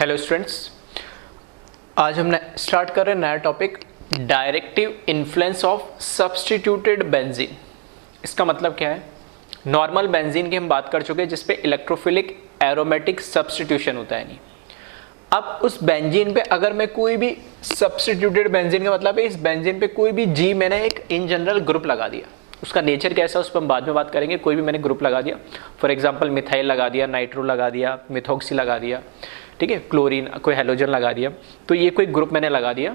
Hello students, आज हम start कर रहे हैं नया topic directive influence of substituted benzene. इसका मतलब क्या है? नॉर्मल बेंजीन की हम बात कर चुके हैं जिसपे इलेक्ट्रोफिलिक एरोमेटिक सब्स्टिट्यूशन होता है। नहीं, अब उस बेंजीन पे अगर मैं कोई भी सब्स्टिट्यूटेड बेंजीन का मतलब है इस बेंजीन पे कोई भी जी मैंने एक इन जनरल ग्रुप लगा दिया, उसका नेचर कैसा है उस पर हम बाद में बात करेंगे। कोई भी मैंने ग्रुप लगा दिया, फॉर एग्जांपल मिथाइल लगा दिया, नाइट्रो लगा दिया, मिथॉक्सी लगा दिया, ठीक है, क्लोरीन, कोई हेलोजन लगा दिया, तो ये कोई ग्रुप मैंने लगा दिया।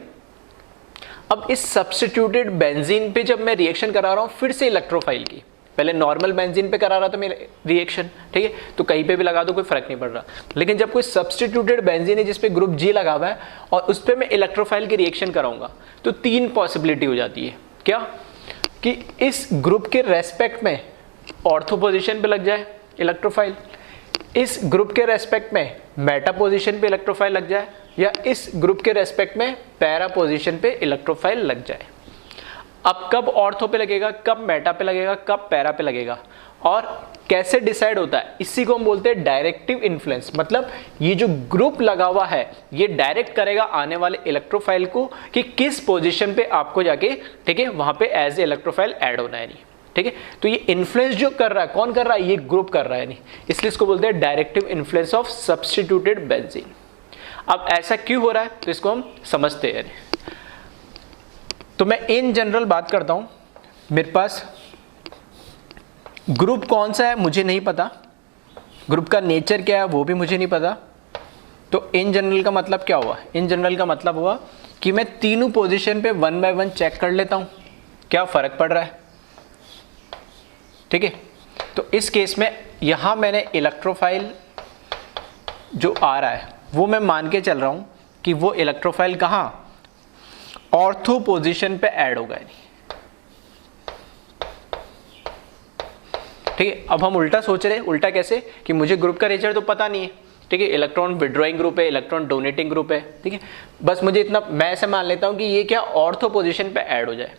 अब इस सब्स्टिट्यूटेड बेंजीन पे जब मैं रिएक्शन करा रहा हूँ फिर से इलेक्ट्रोफाइल की, पहले नॉर्मल बेंजीन पे करा रहा था मैं रिएक्शन, ठीक है, तो कहीं पे भी लगा दो कोई फर्क नहीं पड़ रहा। लेकिन जब कोई सब्स्टिट्यूटेड बेंजीन है जिसपे ग्रुप जी लगा हुआ है और उस पर मैं इलेक्ट्रोफाइल की रिएक्शन कराऊंगा तो तीन पॉसिबिलिटी हो जाती है। क्या? कि इस ग्रुप के रेस्पेक्ट में ऑर्थो पोजीशन पे लग जाए इलेक्ट्रोफाइल, इस ग्रुप के रेस्पेक्ट में मेटा पोजीशन पे इलेक्ट्रोफाइल लग जाए, या इस ग्रुप के रेस्पेक्ट में पैरा पोजीशन पे इलेक्ट्रोफाइल लग जाए। अब कब ऑर्थो पे लगेगा, कब मेटा पे लगेगा, कब पैरा पे लगेगा और कैसे डिसाइड होता है, इसी को हम बोलते हैं डायरेक्टिव इन्फ्लुएंस। मतलब ये जो ग्रुप लगा हुआ है ये डायरेक्ट करेगा आने वाले इलेक्ट्रोफाइल को कि किस पोजीशन पे आपको जाके, ठीक है, वहां पे एज ए इलेक्ट्रोफाइल ऐड होना है। नहीं, ठीक है, तो ये इन्फ्लुएंस जो कर रहा है कौन कर रहा है? ये ग्रुप कर रहा है। नहीं, इसलिए इसको बोलते हैं directive influence of substituted benzene. अब ऐसा क्यों हो रहा है तो इसको हम समझते हैं। तो मैं इन जनरल बात करता हूं, मेरे पास ग्रुप कौन सा है मुझे नहीं पता, ग्रुप का नेचर क्या है वो भी मुझे नहीं पता। तो इन जनरल का मतलब क्या हुआ? इन जनरल का मतलब हुआ कि मैं तीनों पोजीशन पे वन बाय वन चेक कर लेता हूं क्या फर्क पड़ रहा है, ठीक है। तो इस केस में यहां मैंने इलेक्ट्रोफाइल जो आ रहा है वो मैं मान के चल रहा हूं कि वो इलेक्ट्रोफाइल कहां ऑर्थो पोजीशन पे ऐड होगा। ठीक है, अब हम उल्टा सोच रहे हैं। उल्टा कैसे? कि मुझे ग्रुप का नेचर तो पता नहीं है, ठीक है, इलेक्ट्रॉन विड्रॉइंग ग्रुप है, इलेक्ट्रॉन डोनेटिंग ग्रुप है, ठीक है, बस मुझे इतना मैं ऐसे मान लेता हूं कि ये क्या ऑर्थो पोजीशन पे ऐड हो जाए।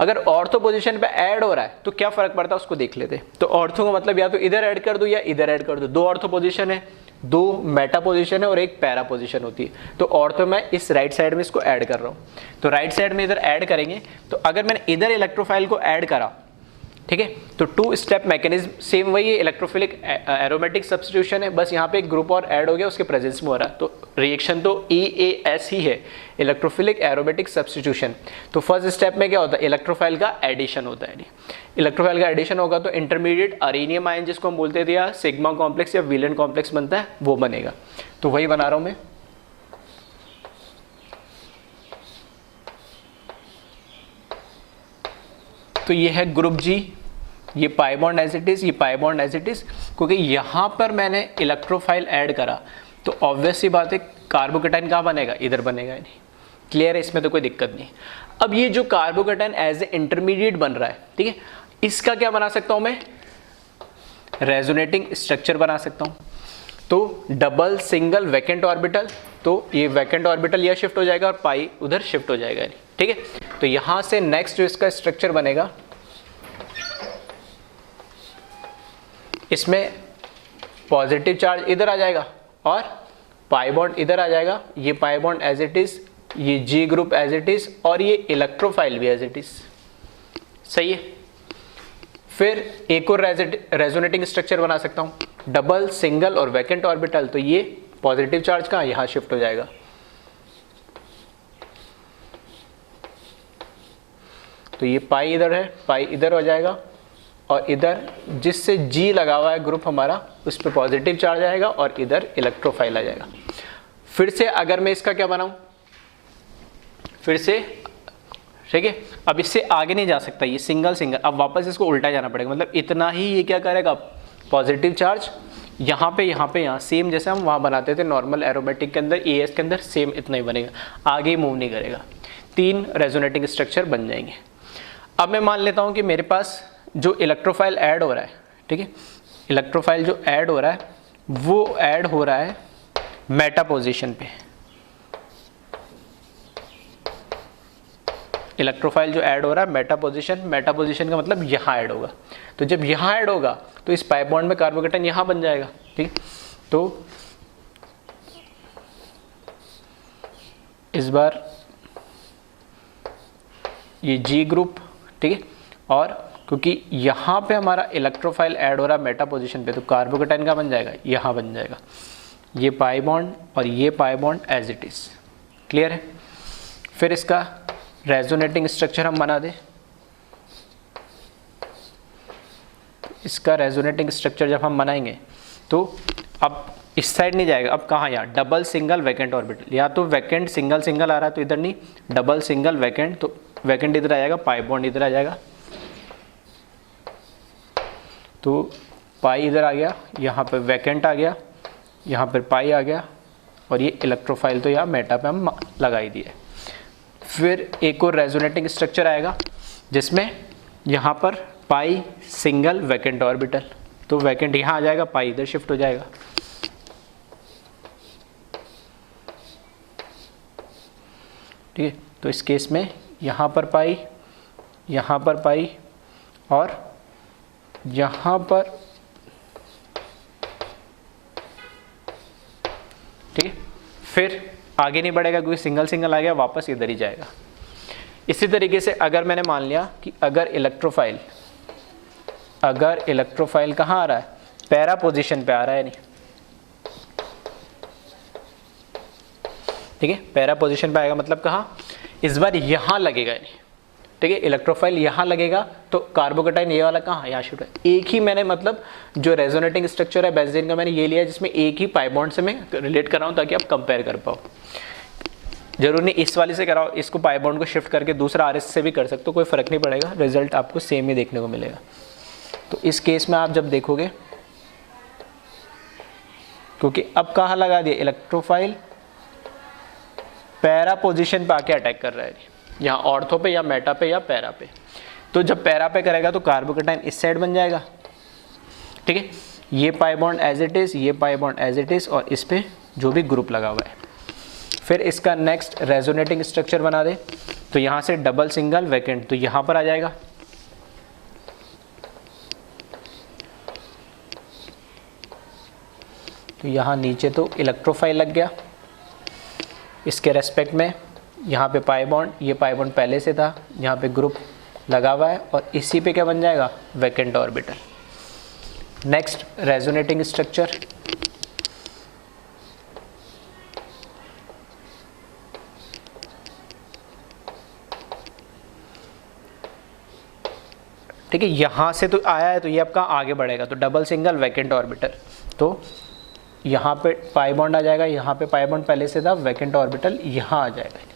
अगर ऑर्थो पोजीशन पे ऐड हो रहा है तो क्या फर्क पड़ता है उसको देख लेते। तो ऑर्थो का मतलब या तो इधर ऐड कर दो या इधर ऐड कर दो। दो ऑर्थो पोजीशन है, दो मेटा पोजीशन है और एक पैरा पोजीशन होती है। तो ऑर्थो में इस राइट साइड में इसको ऐड कर रहा हूं, तो राइट साइड में इधर ऐड करेंगे। तो अगर मैंने इधर इलेक्ट्रोफाइल को ऐड करा, ठीक है, तो टू स्टेप मैकेनिज्म सेम वही है, इलेक्ट्रोफिलिक एरोमेटिक सब्स्टिट्यूशन है, बस यहाँ पे एक ग्रुप और ऐड हो गया उसके प्रेजेंस में हो रहा है। तो रिएक्शन तो EAS ही है, इलेक्ट्रोफिलिक एरोमेटिक सब्स्टिट्यूशन। तो फर्स्ट स्टेप में क्या होता है? इलेक्ट्रोफाइल का एडिशन होता है। इलेक्ट्रोफाइल का एडिशन होगा तो इंटरमीडिएट अरेनियम आयन जिसको हम बोलते थे या सिग्मा कॉम्प्लेक्स या विलेन कॉम्प्लेक्स बनता है वो बनेगा। तो वही बना रहा हूं मैं। तो ये है ग्रुप जी, ये pi bond as it is, ये pi bond as it is, क्योंकि यहां पर मैंने इलेक्ट्रोफाइल ऐड करा तो ऑब्वियस सी बात है कार्बोकेटाइन कहां बनेगा? इधर बनेगा। नहीं, क्लियर है, इसमें तो कोई दिक्कत नहीं। अब ये जो कार्बोकेटाइन एज ए इंटरमीडिएट बन रहा है, ठीक है, इसका क्या बना सकता हूं मैं? रेजोनेटिंग स्ट्रक्चर बना सकता हूं। तो डबल सिंगल वैकेंट ऑर्बिटल, तो ये वैकेंट ऑर्बिटल यह शिफ्ट हो जाएगा और पाई उधर शिफ्ट हो जाएगा, ठीक है। तो यहां से नेक्स्ट जो इसका स्ट्रक्चर बनेगा, इसमें पॉजिटिव चार्ज इधर आ जाएगा और पाई बॉन्ड इधर आ जाएगा। ये pi bond as it is, ये G group as it is और ये इलेक्ट्रोफाइल भी एज इट इज। सही है। फिर एक और रेजोनेटिंग स्ट्रक्चर बना सकता हूं, डबल सिंगल और वैकेंट ऑर्बिटल। तो ये पॉजिटिव चार्ज कहां? यहां शिफ्ट हो जाएगा। तो ये पाई इधर है, पाई इधर हो जाएगा और इधर जिससे जी लगा हुआ है ग्रुप हमारा उस पर पॉजिटिव चार्ज आएगा और इधर इलेक्ट्रोफाइल आ जाएगा। फिर से अगर मैं इसका क्या बनाऊं, फिर से, ठीक है, अब इससे आगे नहीं जा सकता, ये सिंगल सिंगल, अब वापस इसको उल्टा जाना पड़ेगा। मतलब इतना ही ये क्या करेगा? पॉजिटिव चार्ज यहाँ पे यहाँ सेम जैसे हम वहाँ बनाते थे नॉर्मल एरोमेटिक के अंदर, EAS के अंदर सेम इतना ही बनेगा, आगे मूव नहीं करेगा। तीन रेजोनेटिंग स्ट्रक्चर बन जाएंगे। अब मैं मान लेता हूँ कि मेरे पास जो इलेक्ट्रोफाइल ऐड हो रहा है, ठीक है, इलेक्ट्रोफाइल जो ऐड हो रहा है वो ऐड हो रहा है मेटा पोजीशन पे। इलेक्ट्रोफाइल जो ऐड हो रहा है मेटा पोजीशन का मतलब यहाँ ऐड होगा। तो जब यहाँ ऐड होगा तो इस पाई बॉन्ड में कार्बोकेटाइन यहाँ बन जाएगा, ठीक। तो इस बार ये G ग्रुप, ठीक है, और क्योंकि यहाँ पे हमारा इलेक्ट्रोफाइल ऐड हो रहा है मेटा पोजीशन पे, तो कार्बोकेटाइन का बन जाएगा, यहाँ बन जाएगा ये पाई बॉन्ड और ये pi bond as it is. Clear है? फिर इसका रेजोनेटिंग स्ट्रक्चर हम बना दें। इसका रेजोनेटिंग स्ट्रक्चर जब हम बनाएंगे तो अब इस साइड नहीं जाएगा, अब कहाँ, यहाँ डबल सिंगल वैकेंट ऑर्बिटल, या तो वैकेंट सिंगल सिंगल आ रहा है तो इधर नहीं, डबल सिंगल वैकेंट, तो वैकेंट इधर आ जाएगा, पाई बॉन्ड इधर आ जाएगा, तो पाई इधर आ गया, यहाँ पे वैकेंट आ गया, यहाँ पर पाई आ गया, और ये इलेक्ट्रोफाइल तो यहाँ मेटा पे हम लगा ही दिए। फिर एक और रेजोनेटिंग स्ट्रक्चर आएगा जिसमें यहाँ पर पाई सिंगल वैकेंट ऑर्बिटल, तो वैकेंट यहाँ आ जाएगा, पाई इधर शिफ्ट हो जाएगा। ठीक है, तो इस केस में यहाँ पर पाई, यहाँ पर पाई, और यहाँ पर, ठीक है, फिर आगे नहीं बढ़ेगा क्योंकि सिंगल सिंगल आ गया, वापस इधर ही जाएगा। इसी तरीके से अगर मैंने मान लिया कि अगर इलेक्ट्रोफाइल कहाँ आ रहा है, पैरा पोजीशन पे आ रहा है, नहीं, ठीक है, पैरा पोजीशन पे आएगा मतलब कहाँ, इस बार यहाँ लगेगा, नहीं, ठीक है, इलेक्ट्रोफाइल यहाँ लगेगा, तो कार्बोकेटाइन ये वाला कहाँ, यहाँ शिफ्ट है। एक ही मैंने मतलब जो रेजोनेटिंग स्ट्रक्चर है बेंजीन का मैंने ये लिया जिसमें एक ही पाई बॉन्ड से मैं रिलेट कर रहा हूँ ताकि आप कंपेयर कर पाओ। जरूर नहीं इस वाले से कराओ, इसको पाई बॉन्ड को शिफ्ट करके दूसरा आरएस से भी कर सकते हो, कोई फर्क नहीं पड़ेगा, रिजल्ट आपको सेम ही देखने को मिलेगा। तो इस केस में आप जब देखोगे, क्योंकि अब कहाँ लगा दिया, इलेक्ट्रोफाइल पैरा पोजीशन पे आके अटैक कर रहा है, यहाँ ऑर्थो पे या मेटा पे या पैरा पे, तो जब पैरा पे करेगा तो कार्बोकेटाइन इस साइड बन जाएगा, ठीक है, ये pi bond as it is, ये pi bond as it is, और इस पे जो भी ग्रुप लगा हुआ है। फिर इसका नेक्स्ट रेजोनेटिंग स्ट्रक्चर बना दे, तो यहाँ से डबल सिंगल वैकेंट, तो यहाँ पर आ जाएगा, तो यहाँ नीचे तो इलेक्ट्रोफाइल लग गया, इसके रेस्पेक्ट में यहाँ पे पाई बॉन्ड, ये पाई बॉन्ड पहले से था, यहाँ पे ग्रुप लगा हुआ है, और इसी पे क्या बन जाएगा, vacant orbital. Next resonating structure, ठीक है, यहाँ से तो आया है तो ये आपका आगे बढ़ेगा, तो डबल सिंगल वैकेंट ऑर्बिटल, तो यहाँ पे पाई बॉन्ड आ जाएगा, यहाँ पे पाई बॉन्ड पहले से था, वैकेंट ऑर्बिटल यहाँ आ जाएगा।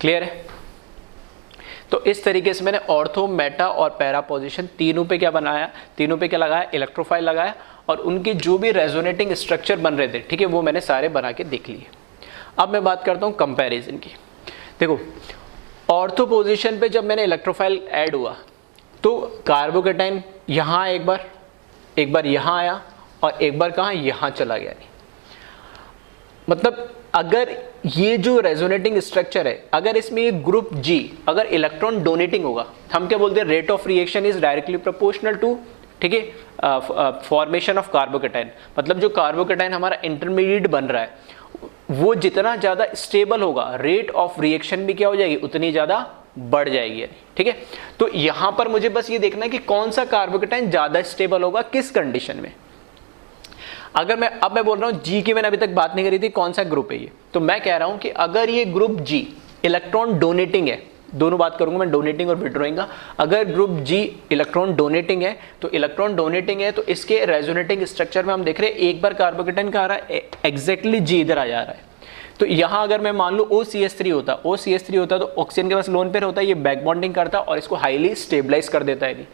क्लियर है? तो इस तरीके से मैंने ऑर्थो, मेटा और पैरा पोजीशन तीनों पे क्या बनाया, तीनों पे क्या लगाया, इलेक्ट्रोफाइल लगाया, और उनके जो भी रेजोनेटिंग स्ट्रक्चर बन रहे थे, ठीक है, वो मैंने सारे बना के देख लिए। अब मैं बात करता हूँ कंपैरिजन की। देखो, ऑर्थो पोजीशन पे जब मैंने इलेक्ट्रोफाइल ऐड हुआ तो कार्बोकेटाइन यहाँ एक बार यहाँ आया, और एक बार कहाँ, यहाँ चला गया। मतलब अगर ये जो रेजोनेटिंग स्ट्रक्चर है, अगर इसमें ये ग्रुप G अगर इलेक्ट्रॉन डोनेटिंग होगा, हम क्या बोलते हैं, rate of reaction is directly proportional to, ठीक है, फॉर्मेशन ऑफ कार्बोकेटाइन। मतलब जो कार्बोकेटाइन हमारा इंटरमीडिएट बन रहा है वो जितना ज़्यादा स्टेबल होगा, रेट ऑफ रिएक्शन भी क्या हो जाएगी, उतनी ज़्यादा बढ़ जाएगी। ठीक है, तो यहाँ पर मुझे बस ये देखना है कि कौन सा कार्बोकेटाइन ज़्यादा स्टेबल होगा, किस कंडीशन में। अगर मैं बोल रहा हूँ G की मैंने अभी तक बात नहीं करी थी, कौन सा ग्रुप है ये, तो मैं कह रहा हूँ कि अगर ये ग्रुप G इलेक्ट्रॉन डोनेटिंग है, दोनों बात करूंगा मैं, डोनेटिंग और विड्रॉइंग का। अगर ग्रुप G इलेक्ट्रॉन डोनेटिंग है तो इसके रेजोनेटिंग स्ट्रक्चर में हम देख रहे हैं एक बार कार्बोकेटाइन का आ रहा है, एग्जैक्टली G इधर आ जा रहा है। तो यहाँ अगर मैं मान लूँ OCH3 होता तो ऑक्सीजन के पास लोन पेयर होता है, ये बैक बॉन्डिंग करता और इसको हाईली स्टेबलाइज कर देता है।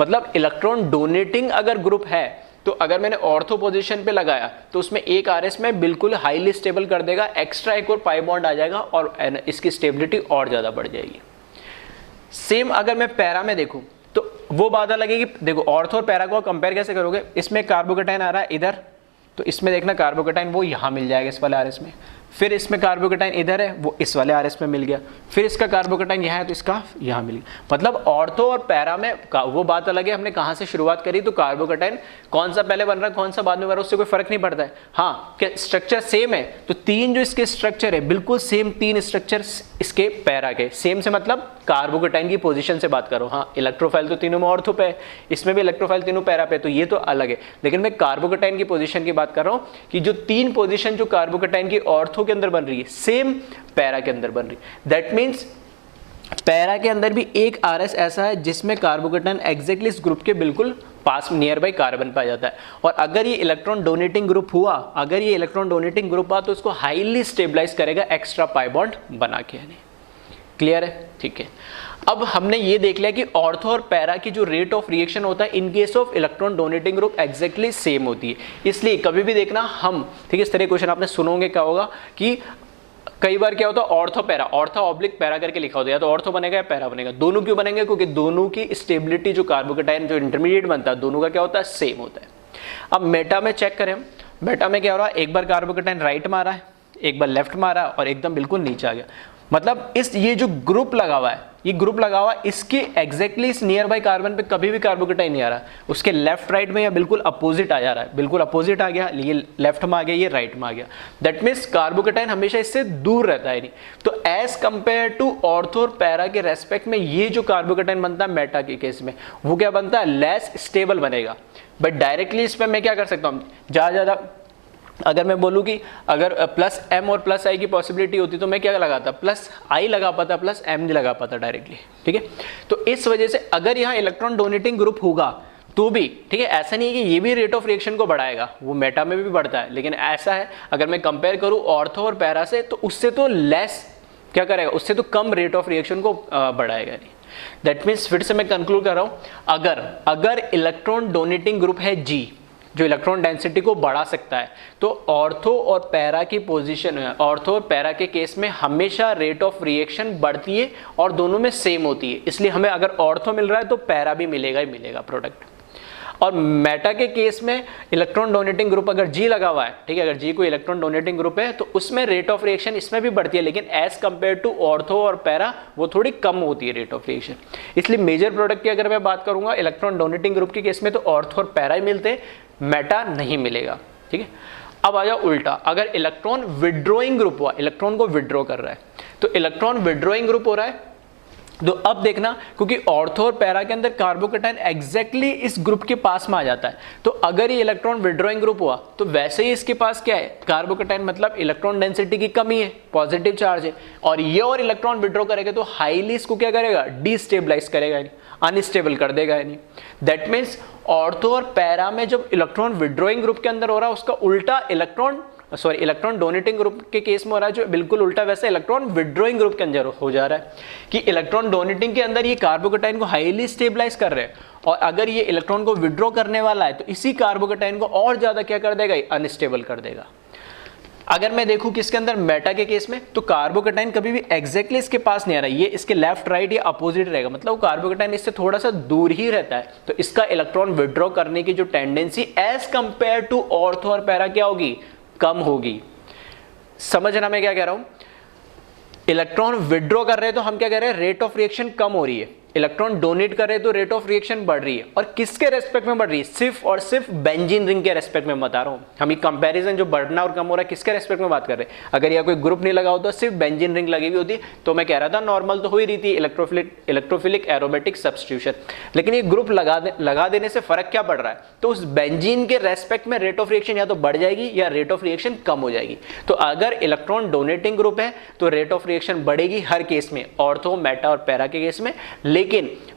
मतलब इलेक्ट्रॉन डोनेटिंग अगर ग्रुप है तो अगर मैंने ऑर्थो पोजीशन पे लगाया तो उसमें एक आरएस में बिल्कुल हाईली स्टेबल कर देगा, एक्स्ट्रा एक और पाई बॉन्ड आ जाएगा और इसकी स्टेबिलिटी और ज़्यादा बढ़ जाएगी। सेम अगर मैं पैरा में देखूं तो वो बात अलग है कि देखो ऑर्थो और पैरा को कंपेयर कैसे करोगे, इसमें कार्बोकेटाइन आ रहा है इधर, तो इसमें देखना कार्बोकेटाइन वो यहाँ मिल जाएगा इस वाले आरएस में। फिर इसमें कार्बोकेटाइन इधर है, वो इस वाले RS में मिल गया, फिर इसका कार्बोकेटाइन यहाँ है तो इसका यहाँ मिल गया। मतलब ऑर्थो और पैरा में वो बात अलग है, हमने कहाँ से शुरुआत करी, तो कार्बोकेटाइन कौन सा पहले बन रहा है कौन सा बाद में बन रहा है उससे कोई फर्क नहीं पड़ता है। हाँ, क्या स्ट्रक्चर सेम है, तो तीन जो इसके स्ट्रक्चर है बिल्कुल सेम, तीन स्ट्रक्चर इसके पैरा के सेम से मतलब कार्बोकेटाइन की पोजीशन से बात करो। हाँ, इलेक्ट्रोफाइल तो तीनों में ऑर्थो पे है, इसमें भी इलेक्ट्रोफाइल तीनों पैरा पे, तो ये तो अलग है, लेकिन मैं कार्बोकेटाइन की पोजीशन की बात कर रहा हूँ कि जो तीन पोजीशन जो कार्बोकेटाइन की ऑर्थो के अंदर बन रही है सेम पैरा के अंदर बन रही है। दैट मीन्स पैरा के अंदर भी एक RS ऐसा है जिसमें कार्बोकेटाइन एग्जैक्टली इस ग्रुप के बिल्कुल पास नियर बाई कार्बन पाया जाता है, और अगर ये इलेक्ट्रॉन डोनेटिंग ग्रुप हुआ, अगर ये इलेक्ट्रॉन डोनेटिंग ग्रुप हुआ तो उसको हाईली स्टेबलाइज करेगा एक्स्ट्रा पाई बॉन्ड बना के। क्लियर है? ठीक है। अब हमने ये देख लिया कि ऑर्थो और पैरा की जो रेट ऑफ रिएक्शन होता है in case of electron donating group exactly same होती है। इसलिए कभी भी देखना हम, ठीक है, इस तरह क्वेश्चन आपने सुनोगे क्या होगा कि कई बार क्या होता है ortho para, ortho oblique para करके लिखा होता है, या तो ऑर्थो बनेगा या पैरा बनेगा। दोनों क्यों बनेंगे? क्योंकि दोनों की स्टेबिलिटी जो कार्बोकेटाइन जो इंटरमीडिएट बनता है दोनों का क्या होता है, सेम होता है। अब मेटा में चेक करें, मेटा में क्या हो रहा है, एक बार कार्बोकेटाइन राइट मारा है, एक बार लेफ्ट मारा और एकदम बिल्कुल नीचे आ गया। मतलब इस ये जो ग्रुप लगा हुआ है, ये ग्रुप लगा हुआ है, इसके एग्जैक्टली इस नियर बाई कार्बन पे कभी भी कार्बोकेटाइन नहीं आ रहा, उसके लेफ्ट राइट में या बिल्कुल अपोजिट आ जा रहा है, बिल्कुल अपोजिट आ गया, ये लेफ्ट में आ गया, ये राइट में आ गया। दैट मीन्स कार्बोकेटाइन हमेशा इससे दूर रहता है नहीं। तो एज कंपेयर टू ऑर्थो और पैरा के रेस्पेक्ट में ये जो कार्बोकेटाइन बनता है मेटा के केस में वो क्या बनता है, लेस स्टेबल बनेगा। बट डायरेक्टली इस पर मैं क्या कर सकता हूँ, ज़्यादा अगर मैं बोलूँ कि अगर प्लस m और प्लस i की पॉसिबिलिटी होती तो मैं क्या लगाता, प्लस i लगा पाता, प्लस m नहीं लगा पाता डायरेक्टली। ठीक है, तो इस वजह से अगर यहाँ इलेक्ट्रॉन डोनेटिंग ग्रुप होगा तो भी, ठीक है, ऐसा नहीं है कि ये भी रेट ऑफ रिएक्शन को बढ़ाएगा, वो मेटा में भी बढ़ता है, लेकिन ऐसा है अगर मैं कंपेयर करूँ ऑर्थो और पैरा से तो उससे तो लेस क्या करेगा, उससे तो कम रेट ऑफ रिएक्शन को बढ़ाएगा नहीं। दैट मीन्स फिर से मैं कंक्लूड कर रहा हूँ, अगर इलेक्ट्रॉन डोनेटिंग ग्रुप है G जो इलेक्ट्रॉन डेंसिटी को बढ़ा सकता है, तो ऑर्थो और पैरा की पोजीशन है, ऑर्थो और पैरा के केस में हमेशा रेट ऑफ रिएक्शन बढ़ती है और दोनों में सेम होती है। इसलिए हमें अगर ऑर्थो मिल रहा है तो पैरा भी मिलेगा ही मिलेगा प्रोडक्ट। और मेटा के केस में इलेक्ट्रॉन डोनेटिंग ग्रुप अगर G लगा हुआ है, ठीक है, अगर G कोई इलेक्ट्रॉन डोनेटिंग ग्रुप है तो उसमें रेट ऑफ रिएक्शन इसमें भी बढ़ती है, लेकिन एज कंपेयर टू ऑर्थो और पैरा वो थोड़ी कम होती है रेट ऑफ रिएक्शन। इसलिए मेजर प्रोडक्ट की अगर मैं बात करूंगा इलेक्ट्रॉन डोनेटिंग ग्रुप के केस में तो ऑर्थो और पैरा ही मिलते हैं, मेटा नहीं मिलेगा। ठीक है, अब आ जाओ उल्टा, अगर इलेक्ट्रॉन विड्रॉइंग ग्रुप हुआ, इलेक्ट्रॉन को विड्रॉ कर रहा है, तो इलेक्ट्रॉन विड्रॉइंग ग्रुप हो रहा है, तो अब देखना क्योंकि ऑर्थो और पैरा के अंदर कार्बोकेटाइन एग्जैक्टली इस ग्रुप के पास में आ जाता है, तो अगर ये इलेक्ट्रॉन विड्रॉइंग ग्रुप हुआ तो वैसे ही इसके पास क्या है, कार्बोकेटाइन मतलब इलेक्ट्रॉन डेंसिटी की कमी है, पॉजिटिव चार्ज है, और ये और इलेक्ट्रॉन विड्रॉ करेगा तो हाईली इसको क्या करेगा, डिस्टेबलाइज करेगा, अनस्टेबल कर देगा। दैट मीन्स ऑर्थो और पैरा में जब इलेक्ट्रॉन विड्रॉइंग ग्रुप के अंदर हो रहा है उसका उल्टा इलेक्ट्रॉन डोनेटिंग ग्रुप के केस में हो रहा है जो बिल्कुल उल्टा वैसे इलेक्ट्रॉन विड्रॉइंग ग्रुप के अंदर हो जा रहा है कि इलेक्ट्रॉन डोनेटिंग के अंदर ये कार्बोकेटाइन को हाईली स्टेबलाइज कर रहे हैं, और अगर ये इलेक्ट्रॉन को विड्रॉ करने वाला है तो इसी कार्बोकेटाइन को और ज्यादा क्या कर देगा, अनस्टेबल कर देगा। अगर मैं देखूं किसके अंदर, मेटा के केस में, तो कार्बोकेटाइन कभी भी एग्जैक्टली इसके पास नहीं आ रहा है, ये इसके लेफ्ट राइट या अपोजिट रहेगा, मतलब वो कार्बोकेटाइन इससे थोड़ा सा दूर ही रहता है, तो इसका इलेक्ट्रॉन विड्रॉ करने की जो tendency as compare to ortho और पैरा क्या होगी, कम होगी। समझना मैं क्या कह रहा हूं, इलेक्ट्रॉन विड्रॉ कर रहे हैं तो हम क्या कह रहे हैं, रेट ऑफ रिएक्शन कम हो रही है, इलेक्ट्रॉन डोनेट कर रहे हैं तो रेट ऑफ रिएक्शन बढ़ रही है, और किसके रेस्पेक्ट में बढ़ रही है, सिर्फ और सिर्फ बेंजीन रिंग के रेस्पेक्ट में बता रहा हूं। हम ये कंपैरिजन जो बढ़ना और कम हो रहा है किसके रेस्पेक्ट में बात कर रहे हैं, अगर यह कोई ग्रुप नहीं लगा होता सिर्फ बेंजीन रिंग लगी हुई होती तो मैं कह रहा था नॉर्मल तो हो ही रही थी इलेक्ट्रोफिलिक एरोमेटिक सब्स्टिट्यूशन, लेकिन ये ग्रुप लगा देने से फर्क क्या पड़ रहा है, तो उस बेंजीन के रेस्पेक्ट में रेट ऑफ रिएक्शन या तो बढ़ जाएगी या रेट ऑफ रिएक्शन कम हो जाएगी। तो अगर इलेक्ट्रॉन डोनेटिंग ग्रुप है तो रेट ऑफ रिएक्शन बढ़ेगी हर केस में, ऑर्थो, मेटा और पैरा के केस में, लेकिन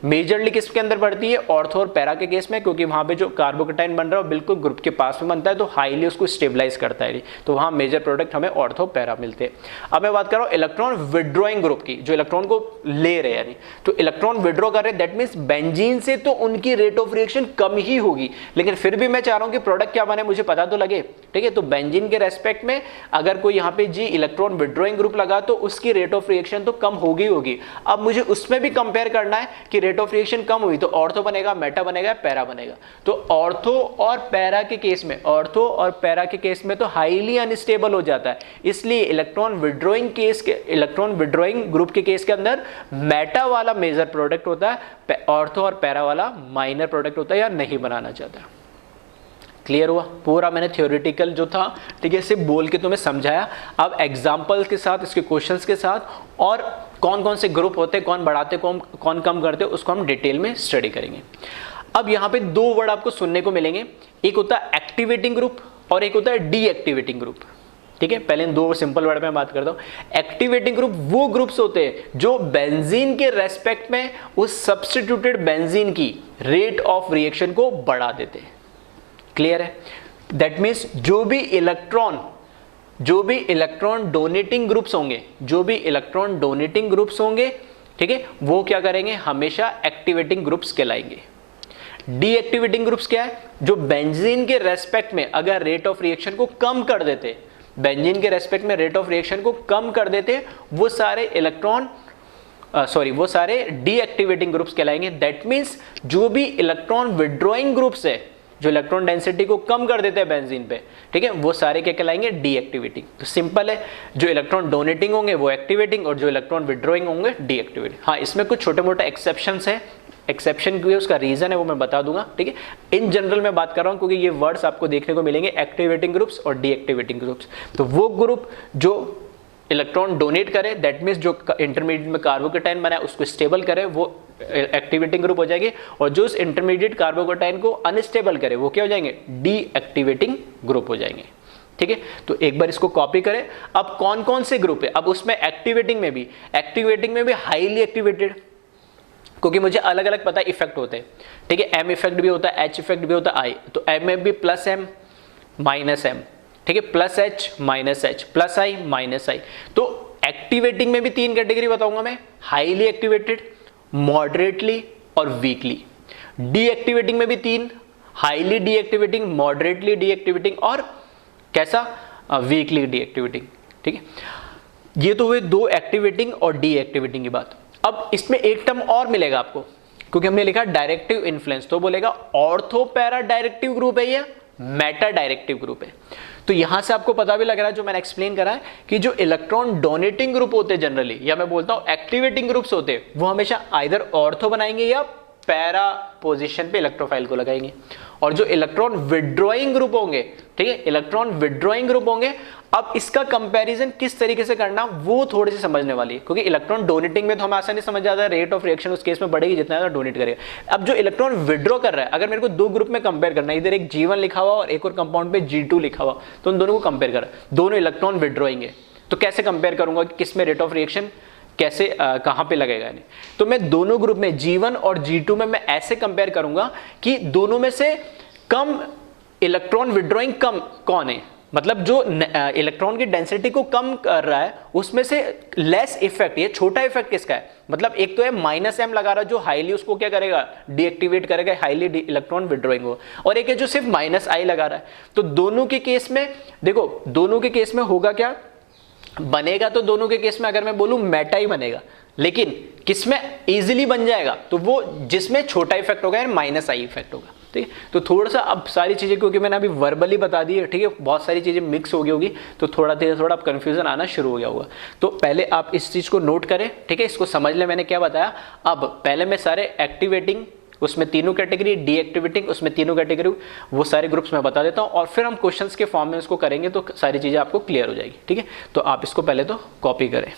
मेजरली किसके अंदर बढ़ती है, ऑर्थो और पैरा के केस में, क्योंकि वहां पे जो कार्बोकेटाइन बन रहा है बिल्कुल ग्रुप के पास में बनता है तो हाईली उसको स्टेबलाइज करता है, तो वहां मेजर प्रोडक्ट हमें ऑर्थो पैरा मिलते हैं। अब मैं बात कर रहा हूं इलेक्ट्रॉन विड्रॉइंग ग्रुप की, जो इलेक्ट्रॉन को ले रहे हैं, यानी तो इलेक्ट्रॉन विड्रॉ कर रहे हैं, दैट मींस बेंजीन से तो उनकी रेट ऑफ रिएक्शन कम ही होगी, लेकिन फिर भी मैं चाह रहा हूं कि प्रोडक्ट क्या बने मुझे पता तो लगे। ठीक है, तो बेंजीन के रेस्पेक्ट में अगर कोई यहाँ पे जी इलेक्ट्रॉन विड्रॉइंग ग्रुप लगा तो उसकी रेट ऑफ रिएक्शन तो कम होगी। अब मुझे उसमें भी कंपेयर करना है कि रेट ऑफ रिएक्शन कम हुई तो ऑर्थो बनेगा, मेटा बनेगा, पैरा बनेगा। तो ऑर्थो और पैरा के केस में, ऑर्थो और पैरा के केस में तो हाईली अनस्टेबल हो जाता है, इसलिए इलेक्ट्रॉन विड्रॉइंग केस के, इलेक्ट्रॉन विड्रॉइंग ग्रुप के केस के अंदर मेटा वाला मेजर प्रोडक्ट होता है, ऑर्थो और पैरा वाला माइनर प्रोडक्ट होता है या नहीं बनाना चाहता। क्लियर हुआ? पूरा मैंने थ्योरेटिकल जो था, ठीक है, सिर्फ बोल के तुम्हें समझाया। अब एग्जाम्पल्स के साथ, इसके क्वेश्चंस के साथ, और कौन कौन से ग्रुप होते हैं, कौन बढ़ाते, कौन कम करते, उसको हम डिटेल में स्टडी करेंगे। अब यहाँ पे दो वर्ड आपको सुनने को मिलेंगे, एक होता है एक्टिवेटिंग ग्रुप और एक होता है डीएक्टिवेटिंग ग्रुप। ठीक है, पहले इन दो सिंपल वर्ड में बात करता हूँ। एक्टिवेटिंग ग्रुप वो ग्रुप्स होते हैं जो बेंजीन के रेस्पेक्ट में उस सब्स्टिट्यूटेड बेंजीन की रेट ऑफ रिएक्शन को बढ़ा देते हैं। क्लियर है? दैट मीन्स जो भी इलेक्ट्रॉन डोनेटिंग ग्रुप्स होंगे, जो भी इलेक्ट्रॉन डोनेटिंग ग्रुप्स होंगे, ठीक है, वो क्या करेंगे, हमेशा एक्टिवेटिंग ग्रुप्स कहलाएंगे। डीएक्टिवेटिंग ग्रुप्स क्या है? जो बेंजीन के रेस्पेक्ट में अगर रेट ऑफ रिएक्शन को कम कर देते, बेंजीन के रेस्पेक्ट में रेट ऑफ रिएक्शन को कम कर देते, वो सारे डीएक्टिवेटिंग ग्रुप्स कहलाएंगे। दैट मीन्स जो भी इलेक्ट्रॉन विड्रॉइंग ग्रुप्स है, जो इलेक्ट्रॉन डेंसिटी को कम कर देते हैं बेंजीन पे, ठीक है, वो सारे क्या कहलाएंगे, डीएक्टिवेटिंग। तो सिंपल है, जो इलेक्ट्रॉन डोनेटिंग होंगे वो एक्टिवेटिंग और जो इलेक्ट्रॉन विड्रॉइंग होंगे डीएक्टिवेटिंग। हाँ, इसमें कुछ छोटे मोटे एक्सेप्शंस है, एक्सेप्शन की उसका रीजन है वो मैं बता दूंगा। ठीक है, इन जनरल मैं बात कर रहा हूं क्योंकि ये वर्ड्स आपको देखने को मिलेंगे, एक्टिवेटिंग ग्रुप्स और डीएक्टिवेटिंग ग्रुप्स। तो वो ग्रुप जो इलेक्ट्रॉन डोनेट करे, दैट मीन्स जो इंटरमीडिएट में कार्बोकेटाइन बना है उसको स्टेबल करे, वो एक्टिवेटिंग ग्रुप हो जाएंगे, और जो उस इंटरमीडिएट कार्बोकेटाइन को अनस्टेबल करे वो क्या हो जाएंगे, डीएक्टिवेटिंग ग्रुप हो जाएंगे। ठीक है, तो एक बार इसको कॉपी करें। अब कौन कौन से ग्रुप है, अब उसमें एक्टिवेटिंग में भी हाईली एक्टिवेटेड, क्योंकि मुझे अलग अलग पता है इफेक्ट होते हैं। ठीक है, एम इफेक्ट भी होता है, एच इफेक्ट भी होता है, आई, तो एम में भी प्लस एम माइनस एम, ठीक है, plus H minus H, plus I minus I. तो एक्टिवेटिंग में भी तीन कैटेगरी बताऊंगा मैं, हाईली एक्टिवेटेड, मॉडरेटली और वीकली। डीएक्टिवेटिंग में भी तीन, हाईली डीएक्टिवेटिंग, मॉडरेटली डीएक्टिवेटिंग और कैसा, वीकली डीएक्टिवेटिंग। ठीक है, ये तो हुए दो एक्टिवेटिंग और डीएक्टिवेटिंग की बात। अब इसमें एक टर्म और मिलेगा आपको, क्योंकि हमने लिखा डायरेक्टिव इन्फ्लुएंस, तो बोलेगा ऑर्थो पैरा डायरेक्टिव ग्रुप है या मेटा डायरेक्टिव ग्रुप है। तो यहां से आपको पता भी लग रहा है, जो मैंने एक्सप्लेन करा है, कि जो इलेक्ट्रॉन डोनेटिंग ग्रुप होते हैं जनरली, या मैं बोलता हूं एक्टिवेटिंग ग्रुप्स होते हैं, वो हमेशा आइदर ऑर्थो बनाएंगे या पैरा पोजीशन पे इलेक्ट्रोफाइल को लगाएंगे। और जो इलेक्ट्रॉन विड्रॉइंग ग्रुप होंगे, ठीक है, इलेक्ट्रॉन विड्रॉइंग ग्रुप होंगे, अब इसका कंपैरिजन किस तरीके से करना वो थोड़ी सी समझने वाली है, क्योंकि इलेक्ट्रॉन डोनेटिंग में तो हमें आसानी समझ जाता है, रेट ऑफ रिएक्शन उस केस में बढ़ेगी जितना ज्यादा डोनेट करेगा। अब जो इलेक्ट्रॉन विड्रॉ कर रहा है, अगर मेरे को दो ग्रुप में कंपेयर करना है, इधर एक G1 लिखा हुआ और एक और कंपाउंड पे G2 लिखा हुआ, तो उन दोनों को कंपेयर कर, दोनों इलेक्ट्रॉन विड्रॉइंग है, तो कैसे कंपेयर करूंगा कि किस में रेट ऑफ रिएक्शन कैसे कहां पे लगेगा नहीं। तो मैं दोनों ग्रुप में G1 और G2 में मैं ऐसे कंपेयर करूंगा कि दोनों में से कम इलेक्ट्रॉन विड्रॉइंग कम कौन है, मतलब जो इलेक्ट्रॉन की डेंसिटी को कम कर रहा है उसमें से लेस इफेक्ट, ये छोटा इफेक्ट किसका है, मतलब एक तो है माइनस एम लगा रहा है जो हाईली उसको क्या करेगा, डीएक्टिवेट करेगा, हाईली इलेक्ट्रॉन विड्रॉइंग हो, और एक है जो सिर्फ माइनस आई लगा रहा है। तो दोनों के केस में देखो, दोनों के केस में होगा क्या बनेगा, तो दोनों के केस में अगर मैं बोलूं मेटा ही बनेगा, लेकिन किसमें इजीली बन जाएगा, तो वो जिसमें छोटा इफेक्ट होगा माइनस आई इफेक्ट होगा। ठीक है, तो थोड़ा सा अब सारी चीजें, क्योंकि मैंने अभी वर्बली बता दी है, ठीक है, बहुत सारी चीजें मिक्स हो गई होगी, तो थोड़ा अब कंफ्यूजन आना शुरू हो गया होगा। तो पहले आप इस चीज को नोट करें, ठीक है, इसको समझ ले मैंने क्या बताया। अब पहले मैं सारे एक्टिवेटिंग, उसमें तीनों कैटेगरी, डीएक्टिवेटिंग उसमें तीनों कैटेगरी, वो सारे ग्रुप्स मैं बता देता हूं, और फिर हम क्वेश्चंस के फॉर्म में उसको करेंगे तो सारी चीजें आपको क्लियर हो जाएगी। ठीक है, तो आप इसको पहले तो कॉपी करें।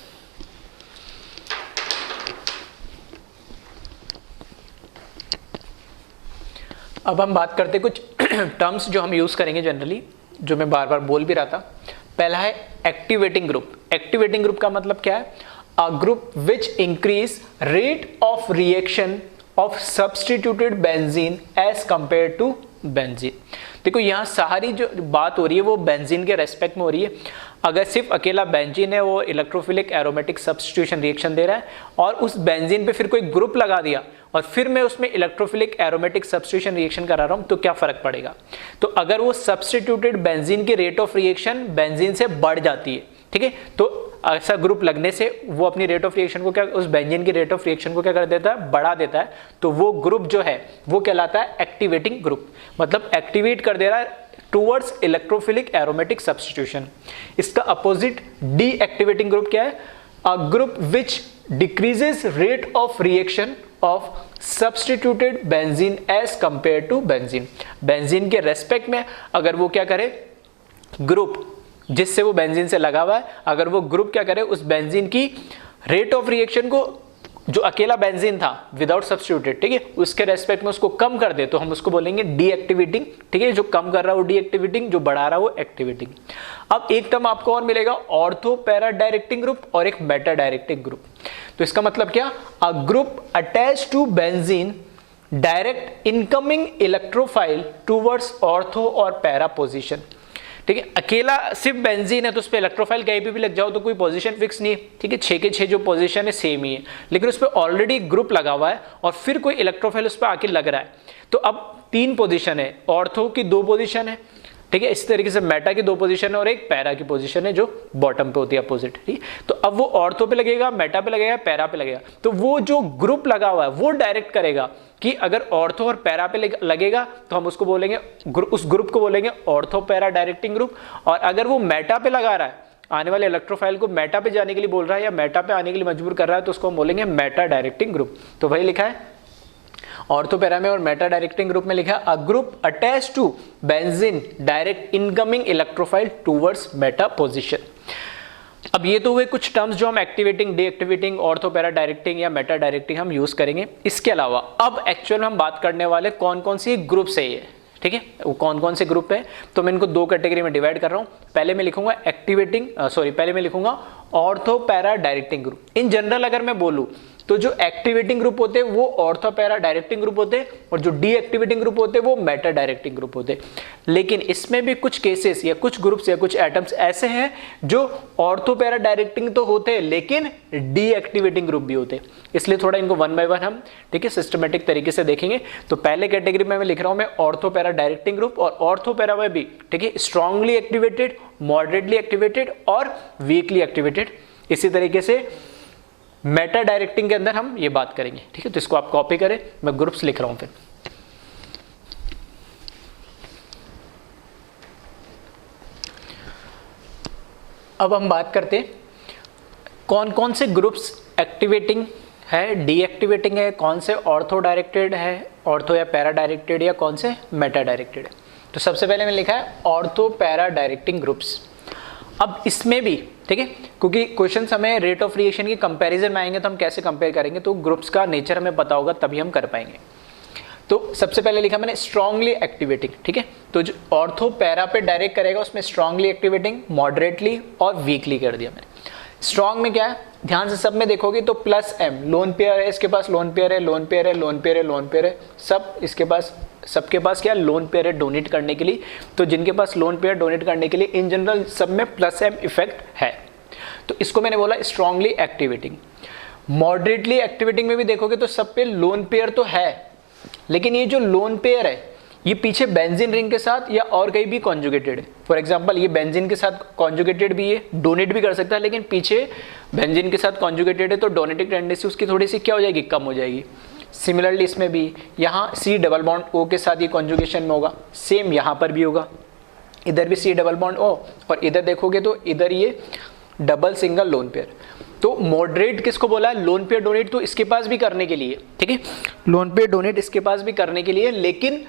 अब हम बात करते कुछ टर्म्स जो हम यूज करेंगे जनरली, जो मैं बार बार बोल भी रहा था। पहला है एक्टिवेटिंग ग्रुप। एक्टिवेटिंग ग्रुप का मतलब क्या है, a group which increase rate of reaction of substituted benzene as compare to benzene. देखो यहाँ सारी जो बात हो रही है वो बेंजीन के रेस्पेक्ट में हो रही है। अगर सिर्फ अकेला बेंजीन है, वो इलेक्ट्रोफिलिक एरोमेटिक सब्स्टिट्यूशन रिएक्शन दे रहा है, और उस बेंजीन पे फिर कोई ग्रुप लगा दिया और फिर मैं उसमें इलेक्ट्रोफिलिक एरोमेटिक सब्स्टिट्यूशन रिएक्शन करा रहा हूं, तो क्या फर्क पड़ेगा। तो अगर वो सब्स्टिट्यूटेड बेंजीन की रेट ऑफ रिएक्शन बेंजीन से बढ़ जाती है, ठीक है। तो ऐसा ग्रुप लगने से वो अपनी रेट ऑफ रिएक्शन को क्या, उस बेंजीन की रेट ऑफ रिएक्शन को क्या कर देता है, बढ़ा देता है। तो वो ग्रुप जो है वो कहलाता है एक्टिवेटिंग ग्रुप, मतलब एक्टिवेट कर दे रहा है टूवर्ड्स इलेक्ट्रोफिलिक एरोमेटिक सब्स्टिट्यूशन। इसका अपोजिट डीएक्टिवेटिंग ग्रुप क्या है, a group which decreases rate of reaction of substituted benzene as compare to benzene. Benzene के रेस्पेक्ट में अगर वो क्या करे, ग्रुप जिससे वो बेंजीन से लगा हुआ है, अगर वो ग्रुप क्या करे, उस बेंजीन की रेट ऑफ रिएक्शन को, जो अकेला बेंजीन था विदाउट सब्स्टिट्यूटेड, ठीक है, उसके रेस्पेक्ट में उसको कम कर दे, तो हम उसको बोलेंगे डीएक्टिवेटिंग। ठीक है, जो कम कर रहा है वो डीएक्टिवेटिंग, जो बढ़ा रहा है वो एक्टिवेटिंग। अब एक टर्म आपको और मिलेगा, ऑर्थो पैरा डायरेक्टिंग ग्रुप और एक मेटा डायरेक्टिंग ग्रुप। तो इसका मतलब क्या, a group attach to benzene direct incoming electrophile towards ortho और पैरा पोजिशन। ठीक है, अकेला सिर्फ बेंजीन है तो उस पर इलेक्ट्रोफाइल कहीं पे भी लग जाओ तो कोई पोजीशन फिक्स नहीं है। ठीक है, 6 के 6 जो पोजीशन है सेम ही है, लेकिन उस पर ऑलरेडी ग्रुप लगा हुआ है और फिर कोई इलेक्ट्रोफाइल उस पर आके लग रहा है, तो अब 3 पोजीशन है, ऑर्थो की 2 पोजीशन है, ठीक है, इस तरीके से मेटा की 2 पोजीशन है और एक पैरा की पोजीशन है जो बॉटम पे होती है अपोजिट। ठीक, तो अब वो ऑर्थो पे लगेगा, मेटा पे लगेगा, पैरा पे लगेगा, तो वो जो ग्रुप लगा हुआ है वो डायरेक्ट करेगा कि अगर ऑर्थो और पैरा पे लगेगा तो हम उसको बोलेंगे, उस ग्रुप को बोलेंगे ऑर्थो पैरा डायरेक्टिंग ग्रुप। और अगर वो मेटा पे लगा रहा है, आने वाले इलेक्ट्रोफाइल को मेटा पे जाने के लिए बोल रहा है या मेटा पे आने के लिए मजबूर कर रहा है, तो उसको हम बोलेंगे मेटा डायरेक्टिंग ग्रुप। तो वही लिखा है ऑर्थो पैरा में और मेटा डायरेक्टिंग ग्रुप में लिखा है, a group attach to benzene direct incoming electrophile towards meta position. अब ये तो हुए कुछ टर्म्स जो हम activating, deactivating, ortho para directing या मेटा डायरेक्टिंग हम यूज करेंगे। इसके अलावा अब एक्चुअल में हम बात करने वाले कौन कौन सी ग्रुप्स है ये, ठीक है, वो कौन कौन से ग्रुप है, तो मैं इनको 2 कैटेगरी में डिवाइड कर रहा हूँ। पहले मैं लिखूंगा पहले मैं लिखूंगा ortho para directing group. In general अगर मैं बोलूँ तो जो एक्टिवेटिंग ग्रुप होते हैं वो ऑर्थो पैरा डायरेक्टिंग ग्रुप होते हैं और जो डीएक्टिवेटिंग ग्रुप होते हैं वो मेटा डायरेक्टिंग ग्रुप होते हैं। लेकिन इसमें भी कुछ केसेस या कुछ ग्रुप्स या कुछ एटम्स ऐसे हैं जो ऑर्थो पैरा डायरेक्टिंग तो होते हैं लेकिन डीएक्टिवेटिंग ग्रुप भी होते हैं, इसलिए थोड़ा इनको 1 बाय 1 हम, ठीक है, सिस्टमेटिक तरीके से देखेंगे। तो पहले कैटेगरी में मैं लिख रहा हूं मैं ऑर्थो पैरा डायरेक्टिंग ग्रुप, और ऑर्थो पैरा में भी, ठीक है, स्ट्रांगली एक्टिवेटेड, मॉडरेटली एक्टिवेटेड और वीकली एक्टिवेटेड। इसी तरीके से मेटा डायरेक्टिंग के अंदर हम ये बात करेंगे, ठीक है। तो इसको आप कॉपी करें, मैं ग्रुप्स लिख रहा हूं फिर। अब हम बात करते हैं कौन कौन से ग्रुप्स एक्टिवेटिंग है, डीएक्टिवेटिंग है, कौन से ऑर्थो डायरेक्टेड है, ऑर्थो या पैरा डायरेक्टेड, या कौन से मेटा डायरेक्टेड है। तो सबसे पहले मैंने लिखा है ऑर्थो पैरा डायरेक्टिंग ग्रुप्स। अब इसमें भी, ठीक है, क्योंकि क्वेश्चन हमें रेट ऑफ रिएक्शन की कंपैरिजन में आएंगे तो हम कैसे कंपेयर करेंगे, तो ग्रुप्स का नेचर हमें पता होगा तभी हम कर पाएंगे। तो सबसे पहले लिखा मैंने स्ट्रांगली एक्टिवेटिंग, ठीक है, तो जो ऑर्थो पैरा पे डायरेक्ट करेगा उसमें स्ट्रांगली एक्टिवेटिंग, मॉडरेटली और वीकली कर दिया मैंने। स्ट्रांग में क्या है, ध्यान से सब में देखोगे तो प्लस एम, लोन पेयर है, इसके पास लोन पेयर है, लोन पेयर है, लोन पेयर है, लोन पेयर है, सब इसके पास, सबके पास क्या लोन पेयर है डोनेट करने के लिए। तो जिनके पास लोन पेयर डोनेट करने के लिए इन जनरल सब में प्लस एम इफेक्ट है, तो इसको मैंने बोला स्ट्रांगली एक्टिवेटिंग। मॉडरेटली एक्टिवेटिंग में भी देखोगे तो सब पे लोन पेयर तो है, लेकिन ये जो लोन पेयर है ये पीछे बेंजीन रिंग के साथ या और कहीं भी कॉन्जुगेटेड है। फॉर एग्जांपल ये बेंजीन के साथ कॉन्जुगेटेड भी है, डोनेट भी कर सकता है, लेकिन पीछे बेंजीन के साथ कॉन्जुगेटेड है तो डोनेटिंग टेंडेंसी उसकी थोड़ी सी क्या हो जाएगी, कम हो जाएगी। सिमिलरली इसमें भी यहाँ सी डबल बॉन्ड ओ के साथ ये कॉन्जुगेशन में होगा, सेम यहाँ पर भी होगा, इधर भी सी डबल बॉन्ड ओ, और इधर देखोगे तो इधर ये डबल सिंगल लोन पेयर। तो मॉडरेट किसको बोला है, लोन पेयर डोनेट, तो इसके पास भी करने के लिए, ठीक है, लोन पेयर डोनेट इसके पास भी करने के लिए, लेकिन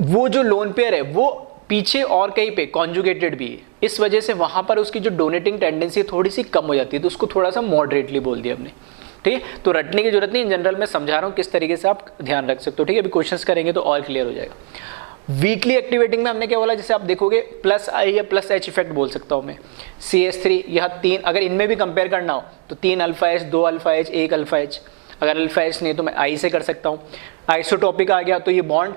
वो जो लोन पेयर है वो पीछे और कहीं पे कॉन्जुगेटेड भी है, इस वजह से वहां पर उसकी जो डोनेटिंग टेंडेंसी थोड़ी सी कम हो जाती है, तो उसको थोड़ा सा मॉडरेटली बोल दिया हमने, ठीक है। तो रटने की जरूरत नहीं, इन जनरल में समझा रहा हूँ किस तरीके से आप ध्यान रख सकते हो, ठीक है, अभी क्वेश्चंस करेंगे तो और क्लियर हो जाएगा। वीकली एक्टिवेटिंग में हमने क्या बोला, जैसे आप देखोगे प्लस आई या प्लस एच इफेक्ट बोल सकता हूँ मैं, CH3 यह 3, अगर इनमें भी कंपेयर करना हो तो 3 alpha H, 2 alpha H, 1 alpha H, अगर अल्फा एच नहीं तो मैं आई से कर सकता हूँ। आइसोटॉपिक आ गया तो ये बॉन्ड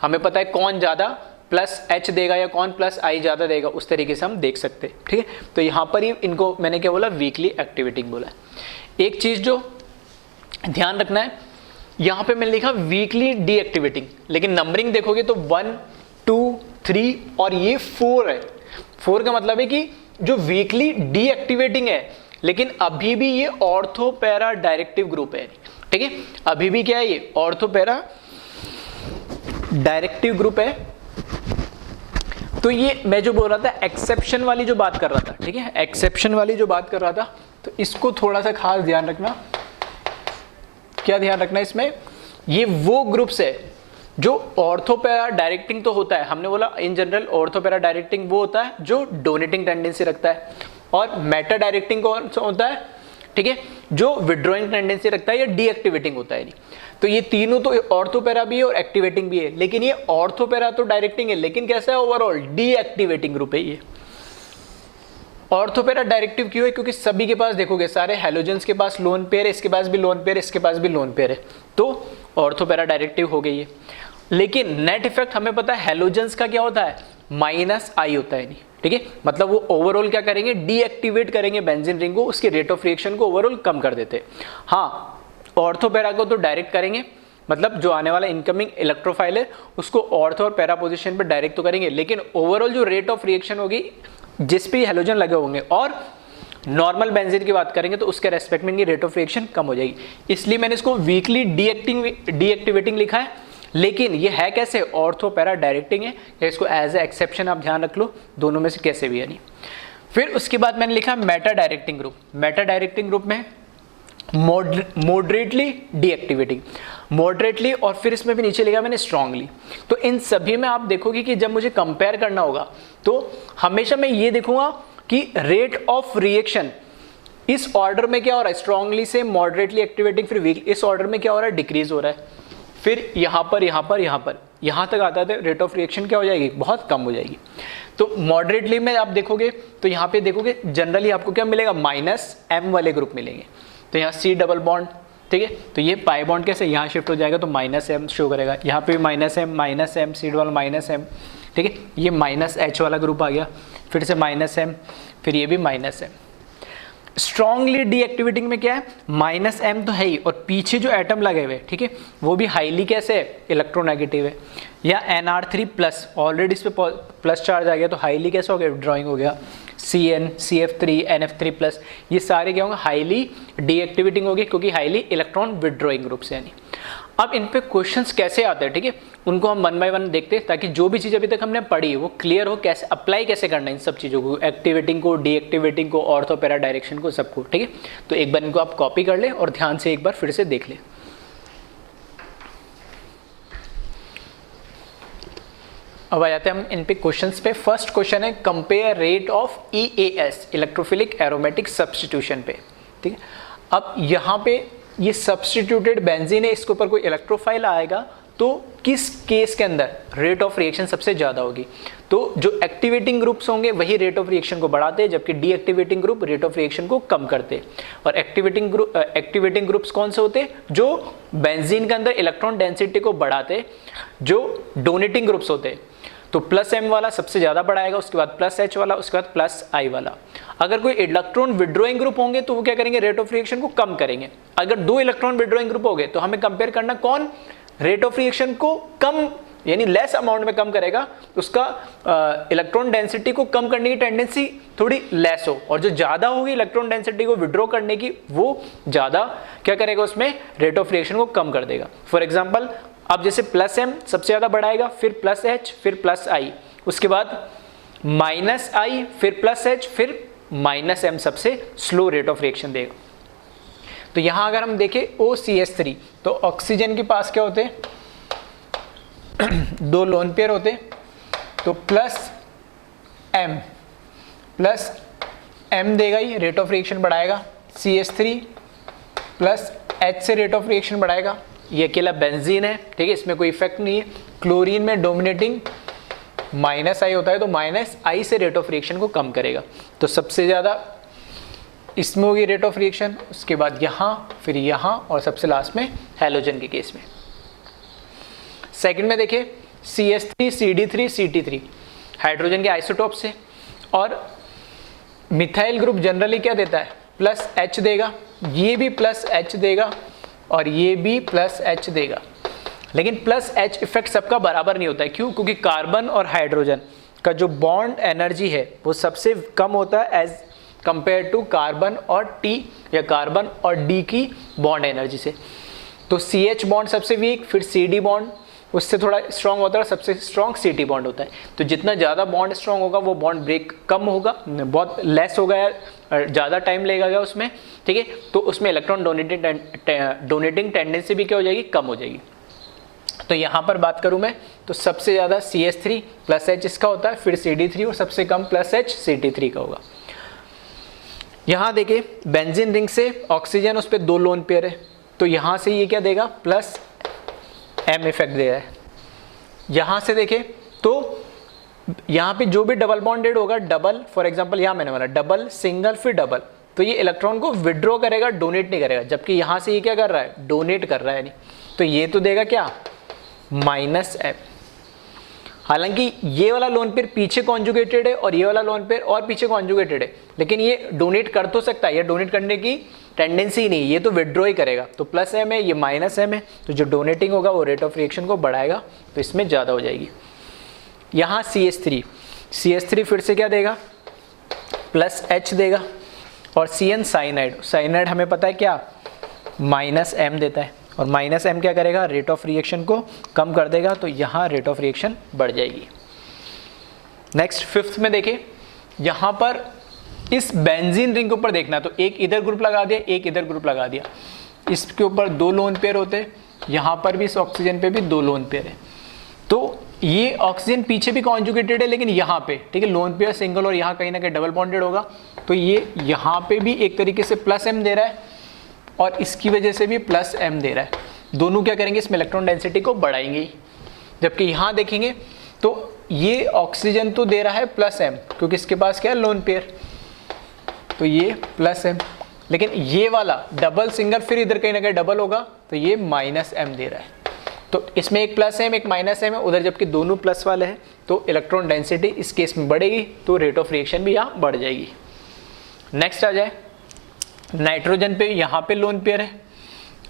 हमें पता है कौन ज़्यादा प्लस एच देगा या कौन प्लस आई ज़्यादा देगा, उस तरीके से हम देख सकते हैं, ठीक है। तो यहाँ पर ही इनको मैंने क्या बोला, वीकली एक्टिवेटिंग बोला। एक चीज़ जो ध्यान रखना है, यहाँ पे मैंने लिखा वीकली डीएक्टिवेटिंग, लेकिन नंबरिंग देखोगे तो 1, 2, 3 और ये 4 है। 4 का मतलब है कि जो वीकली डीएक्टिवेटिंग है, लेकिन अभी भी ये ऑर्थो पैरा डायरेक्टिव ग्रुप है, ठीक है, अभी भी क्या है ये ऑर्थो पैरा डायरेक्टिव ग्रुप है। तो ये मैं जो बोल रहा था एक्सेप्शन वाली जो बात कर रहा था, ठीक है, एक्सेप्शन वाली जो बात कर रहा था, तो इसको थोड़ा सा खास ध्यान रखना। क्या ध्यान रखना इसमें, ये वो ग्रुप्स है जो ऑर्थोपैरा डायरेक्टिंग तो होता है, हमने बोला इन जनरल ऑर्थोपैरा डायरेक्टिंग वो होता है जो डोनेटिंग टेंडेंसी रखता है, और मेटा डायरेक्टिंग कौन सा होता है, ठीक है, जो विड्रॉइंग टेंडेंसी रखता है या डीएक्टिवेटिंग होता है। तो ये तीनों तो ऑर्थोपैरा भी है और एक्टिवेटिंग भी है, लेकिन ये ऑर्थोपैरा तो डायरेक्टिंग है, लेकिन कैसा है ओवरऑल डीएक्टिवेटिंग ग्रुप है ये। ऑर्थोपैरा डायरेक्टिव क्यों है, क्योंकि सभी के पास देखोगे सारे हैलोजेंस के पास लोन पेयर है, इसके पास भी लोन पेयर है, इसके पास भी लोन पेयर है, तो ऑर्थोपैरा डायरेक्टिव हो गई है। लेकिन नेट इफेक्ट हमें पता है हैलोजेंस का क्या होता है, -I होता है, नहीं, ठीक है, मतलब वो ओवरऑल क्या करेंगे, डीएक्टिवेट करेंगे बेंजीन रिंग को, उसके रेट ऑफ रिएक्शन को ओवरऑल कम कर देते। हाँ, ऑर्थोपैरा को तो डायरेक्ट करेंगे, मतलब जो आने वाला इनकमिंग इलेक्ट्रोफाइल है उसको ऑर्थो और पैरा पोजीशन पे डायरेक्ट तो करेंगे, लेकिन ओवरऑल जो रेट ऑफ रिएक्शन होगी जिस पे हैलोजन लगे होंगे और नॉर्मल बेंजीन की बात करेंगे तो उसके रेस्पेक्ट में इनकी रेट ऑफ रिएक्शन कम हो जाएगी। इसलिए मैंने इसको वीकली डीएक्टिवेटिंग लिखा है, लेकिन ये है कैसे, ऑर्थो पैरा डायरेक्टिंग है, या इसको एज ए एक्सेप्शन आप ध्यान रख लो, दोनों में से कैसे भी है नहीं। फिर उसके बाद मैंने लिखा Meta directing group. Meta directing group में मॉडरेटली डीएक्टिवेटिंग, मॉडरेटली, और फिर इसमें भी नीचे लिखा मैंने स्ट्रांगली। तो इन सभी में आप देखोगे कि जब मुझे कंपेयर करना होगा तो हमेशा मैं ये देखूंगा कि रेट ऑफ रिएक्शन इस ऑर्डर में क्या हो रहा है, स्ट्रांगली से मॉडरेटली एक्टिवेटिंग, फिर वीक, इस ऑर्डर में क्या हो रहा है, डिक्रीज हो रहा है, फिर यहाँ पर यहाँ तक आता है रेट ऑफ रिएक्शन क्या हो जाएगी, बहुत कम हो जाएगी। तो मॉडरेटली में आप देखोगे तो यहाँ पे देखोगे जनरली आपको क्या मिलेगा, -M वाले ग्रुप मिलेंगे। तो यहाँ C डबल बॉन्ड, ठीक है, तो ये पाई बॉन्ड कैसे यहाँ शिफ्ट हो जाएगा तो -M शो करेगा, यहाँ पे -M C डबल -M, ठीक है, ये -H वाला ग्रुप आ गया, फिर से -M, फिर ये भी -M। स्ट्रॉन्गली डीएक्टिवेटिंग में क्या है, -M तो है ही, और पीछे जो एटम लगे हुए, ठीक है, वो भी हाईली कैसे है, इलेक्ट्रोनेगेटिव है, या NR3+, ऑलरेडी इस पे प्लस चार्ज आ गया तो हाईली कैसे हो गया, ड्रॉइंग हो गया, CN CF3 NF3+, ये सारे क्या होंगे, हाईली डीएक्टिवेटिंग होगी, क्योंकि हाईली इलेक्ट्रॉन विड्रॉइंग ग्रुप से। यानी अब इन पे क्वेश्चंस कैसे आते हैं, ठीक है, उनको हम 1 बाय 1 देखते हैं, ताकि जो भी चीज़ अभी तक हमने पढ़ी वो क्लियर हो, कैसे अप्लाई कैसे करना है इन सब चीज़ों को, एक्टिवेटिंग को, डीएक्टिवेटिंग को, ऑर्थो पैरा डायरेक्शन को, सबको, ठीक है। तो एक बार इनको आप कॉपी कर ले और ध्यान से एक बार फिर से देख ले। अब आ जाते हैं हम इन पे क्वेश्चंस पे। फर्स्ट क्वेश्चन है compare rate of EAS, electrophilic aromatic substitution पे, ठीक है। अब यहाँ पे ये सब्स्टिट्यूटेड बेंजीन है, इसके ऊपर कोई इलेक्ट्रोफाइल आएगा तो किस केस के अंदर रेट ऑफ रिएक्शन सबसे ज़्यादा होगी, तो जो एक्टिवेटिंग ग्रुप्स होंगे वही रेट ऑफ रिएक्शन को बढ़ाते हैं, जबकि deactivating group rate of reaction को कम करते हैं। और एक्टिवेटिंग ग्रुप्स कौन से होते हैं, जो बेंजीन के अंदर इलेक्ट्रॉन डेंसिटी को बढ़ाते, जो डोनेटिंग ग्रुप्स होते हैं। तो +M वाला सबसे ज़्यादा बढ़ाएगा, उसके बाद +H वाला, उसके बाद +I वाला। अगर कोई इलेक्ट्रॉन विड्रॉइंग ग्रुप होंगे तो वो क्या करेंगे, रेट ऑफ रिएक्शन को कम करेंगे। अगर 2 इलेक्ट्रॉन विड्रॉइंग ग्रुप हो गए तो हमें कंपेयर करना कौन रेट ऑफ रिएक्शन को कम यानी लेस अमाउंट में कम करेगा, उसका इलेक्ट्रॉन डेंसिटी को कम करने की टेंडेंसी थोड़ी लेस हो, और जो ज़्यादा होगी इलेक्ट्रॉन डेंसिटी को विड्रॉ करने की वो ज़्यादा क्या करेगा, उसमें रेट ऑफ रिएक्शन को कम कर देगा। फॉर एग्जाम्पल अब जैसे +M सबसे ज़्यादा बढ़ाएगा, फिर +H, फिर +I, उसके बाद -I, फिर +H, फिर -M सबसे स्लो रेट ऑफ रिएक्शन देगा। तो यहाँ अगर हम देखें OCH3, तो ऑक्सीजन के पास क्या होते हैं, 2 लोन पेयर होते, तो +M देगा, ही रेट ऑफ रिएक्शन बढ़ाएगा, CH3 +H से रेट ऑफ रिएक्शन बढ़ाएगा। ये अकेला बेंजीन है, ठीक है, इसमें कोई इफेक्ट नहीं है। क्लोरीन में डोमिनेटिंग -I होता है, तो -I से रेट ऑफ रिएक्शन को कम करेगा। तो सबसे ज़्यादा इसमें होगी रेट ऑफ रिएक्शन, उसके बाद यहाँ, फिर यहाँ, और सबसे लास्ट में हैलोजन के केस में। सेकंड में देखिए CH3 CD3 CT3 हाइड्रोजन के आइसोटोप्स से, और मिथाइल ग्रुप जनरली क्या देता है, +H देगा, ये भी +H देगा, और ये भी +H देगा। लेकिन +H इफेक्ट सबका बराबर नहीं होता है, क्यों, क्योंकि कार्बन और हाइड्रोजन का जो बॉन्ड एनर्जी है वो सबसे कम होता है एज कंपेयर टू कार्बन और टी या कार्बन और डी की बॉन्ड एनर्जी से। तो CH बॉन्ड सबसे वीक, फिर CD बॉन्ड उससे थोड़ा स्ट्रॉन्ग होता है और सबसे स्ट्रॉन्ग CT बॉन्ड होता है। तो जितना ज़्यादा बॉन्ड स्ट्रॉन्ग होगा वो बॉन्ड ब्रेक कम होगा, बहुत लेस होगा या ज़्यादा टाइम लगेगा उसमें, ठीक है। तो उसमें इलेक्ट्रॉन डोनेटिंग टेंडेंसी भी क्या हो जाएगी, कम हो जाएगी। तो यहाँ पर बात करूँ मैं तो सबसे ज़्यादा CH3 प्लस H इसका होता है, फिर CD3 और सबसे कम प्लस H CT3 का होगा। यहाँ देखिए बेंजीन रिंग से ऑक्सीजन उस पर 2 लोन पेयर है, तो यहाँ से ये क्या देगा, प्लस M इफेक्ट दे रहा है। यहाँ से देखें तो यहाँ पे जो भी डबल बॉन्डेड होगा, डबल फॉर एग्जांपल यहाँ मैंने बोला डबल सिंगल फिर डबल, तो ये इलेक्ट्रॉन को विड्रॉ करेगा, डोनेट नहीं करेगा, जबकि यहाँ से ये क्या कर रहा है, डोनेट कर रहा है नहीं, तो ये तो देगा क्या, -M। हालांकि ये वाला लोन पेयर पीछे कॉन्जुगेटेड है और ये वाला लोन पेयर और पीछे कॉन्जुगेटेड है, लेकिन ये डोनेट कर तो सकता है, ये डोनेट करने की टेंडेंसी ही नहीं, ये तो विड्रॉ ही करेगा। तो +M है, ये -M है, तो जो डोनेटिंग होगा वो रेट ऑफ रिएक्शन को बढ़ाएगा, तो इसमें ज़्यादा हो जाएगी। यहाँ CH3 फिर से क्या देगा, +H देगा, और CN साइनाइड हमें पता है क्या, -M देता है, और -M क्या करेगा, रेट ऑफ रिएक्शन को कम कर देगा, तो यहाँ रेट ऑफ रिएक्शन बढ़ जाएगी। नेक्स्ट 5th में देखिए, यहाँ पर इस बेंजीन रिंग के ऊपर देखना, तो एक इधर ग्रुप लगा दिया, एक इधर ग्रुप लगा दिया, इसके ऊपर 2 लोन पेयर होते हैं, यहाँ पर भी इस ऑक्सीजन पे भी 2 लोन पेयर है। तो ये ऑक्सीजन पीछे भी कॉन्जुगेटेड है, लेकिन यहाँ पे ठीक है लोन पेयर सिंगल और यहाँ कहीं ना कहीं डबल बॉन्डेड होगा, तो ये यहाँ पे भी एक तरीके से +M दे रहा है और इसकी वजह से भी +M दे रहा है। दोनों क्या करेंगे, इसमें इलेक्ट्रॉन डेंसिटी को बढ़ाएंगे ही। जबकि यहाँ देखेंगे तो ये ऑक्सीजन तो दे रहा है +M, क्योंकि इसके पास क्या है, लोन पेयर, तो ये +M, लेकिन ये वाला डबल सिंगल फिर इधर कहीं ना कहीं डबल होगा, तो ये -M दे रहा है। तो इसमें एक +M एक -M है उधर, जबकि दोनों प्लस वाले हैं, तो इलेक्ट्रॉन डेंसिटी इस केस में बढ़ेगी, तो रेट ऑफ रिएक्शन भी यहाँ बढ़ जाएगी। नेक्स्ट आ जाए, नाइट्रोजन पे यहाँ पे लोन पेयर है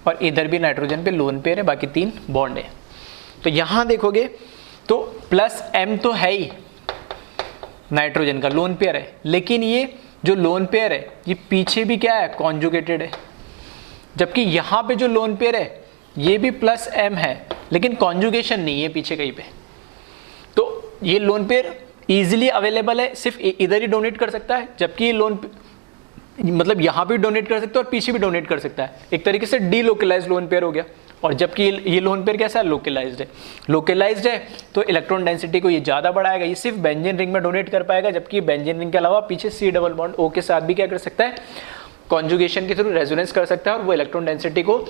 और इधर भी नाइट्रोजन पे लोन पेयर है, बाकी 3 बॉन्ड है। तो यहाँ देखोगे तो +M तो है ही, नाइट्रोजन का लोन पेयर है, लेकिन ये जो लोन पेयर है ये पीछे भी क्या है, कॉन्जुगेटेड है। जबकि यहाँ पे जो लोन पेयर है ये भी +M है, लेकिन कॉन्जुगेशन नहीं है पीछे कहीं पे। तो ये लोन पेयर इजीली अवेलेबल है, सिर्फ इधर ही डोनेट कर सकता है, जबकि ये लोन मतलब यहाँ भी डोनेट कर सकता है और पीछे भी डोनेट कर सकता है। एक तरीके से डीलोकलाइज्ड लोन पेयर हो गया, और जबकि ये लोन पेयर कैसा है, लोकलाइज्ड है, तो इलेक्ट्रॉन डेंसिटी को ये ज़्यादा बढ़ाएगा। ये सिर्फ बेंजीन रिंग में डोनेट कर पाएगा, जबकि बेंजीन रिंग के अलावा पीछे C डबल बॉन्ड O के साथ भी क्या कर सकता है, कॉन्जुगेशन के थ्रू रेजोनेंस कर सकता है, और वो इलेक्ट्रॉन डेंसिटी को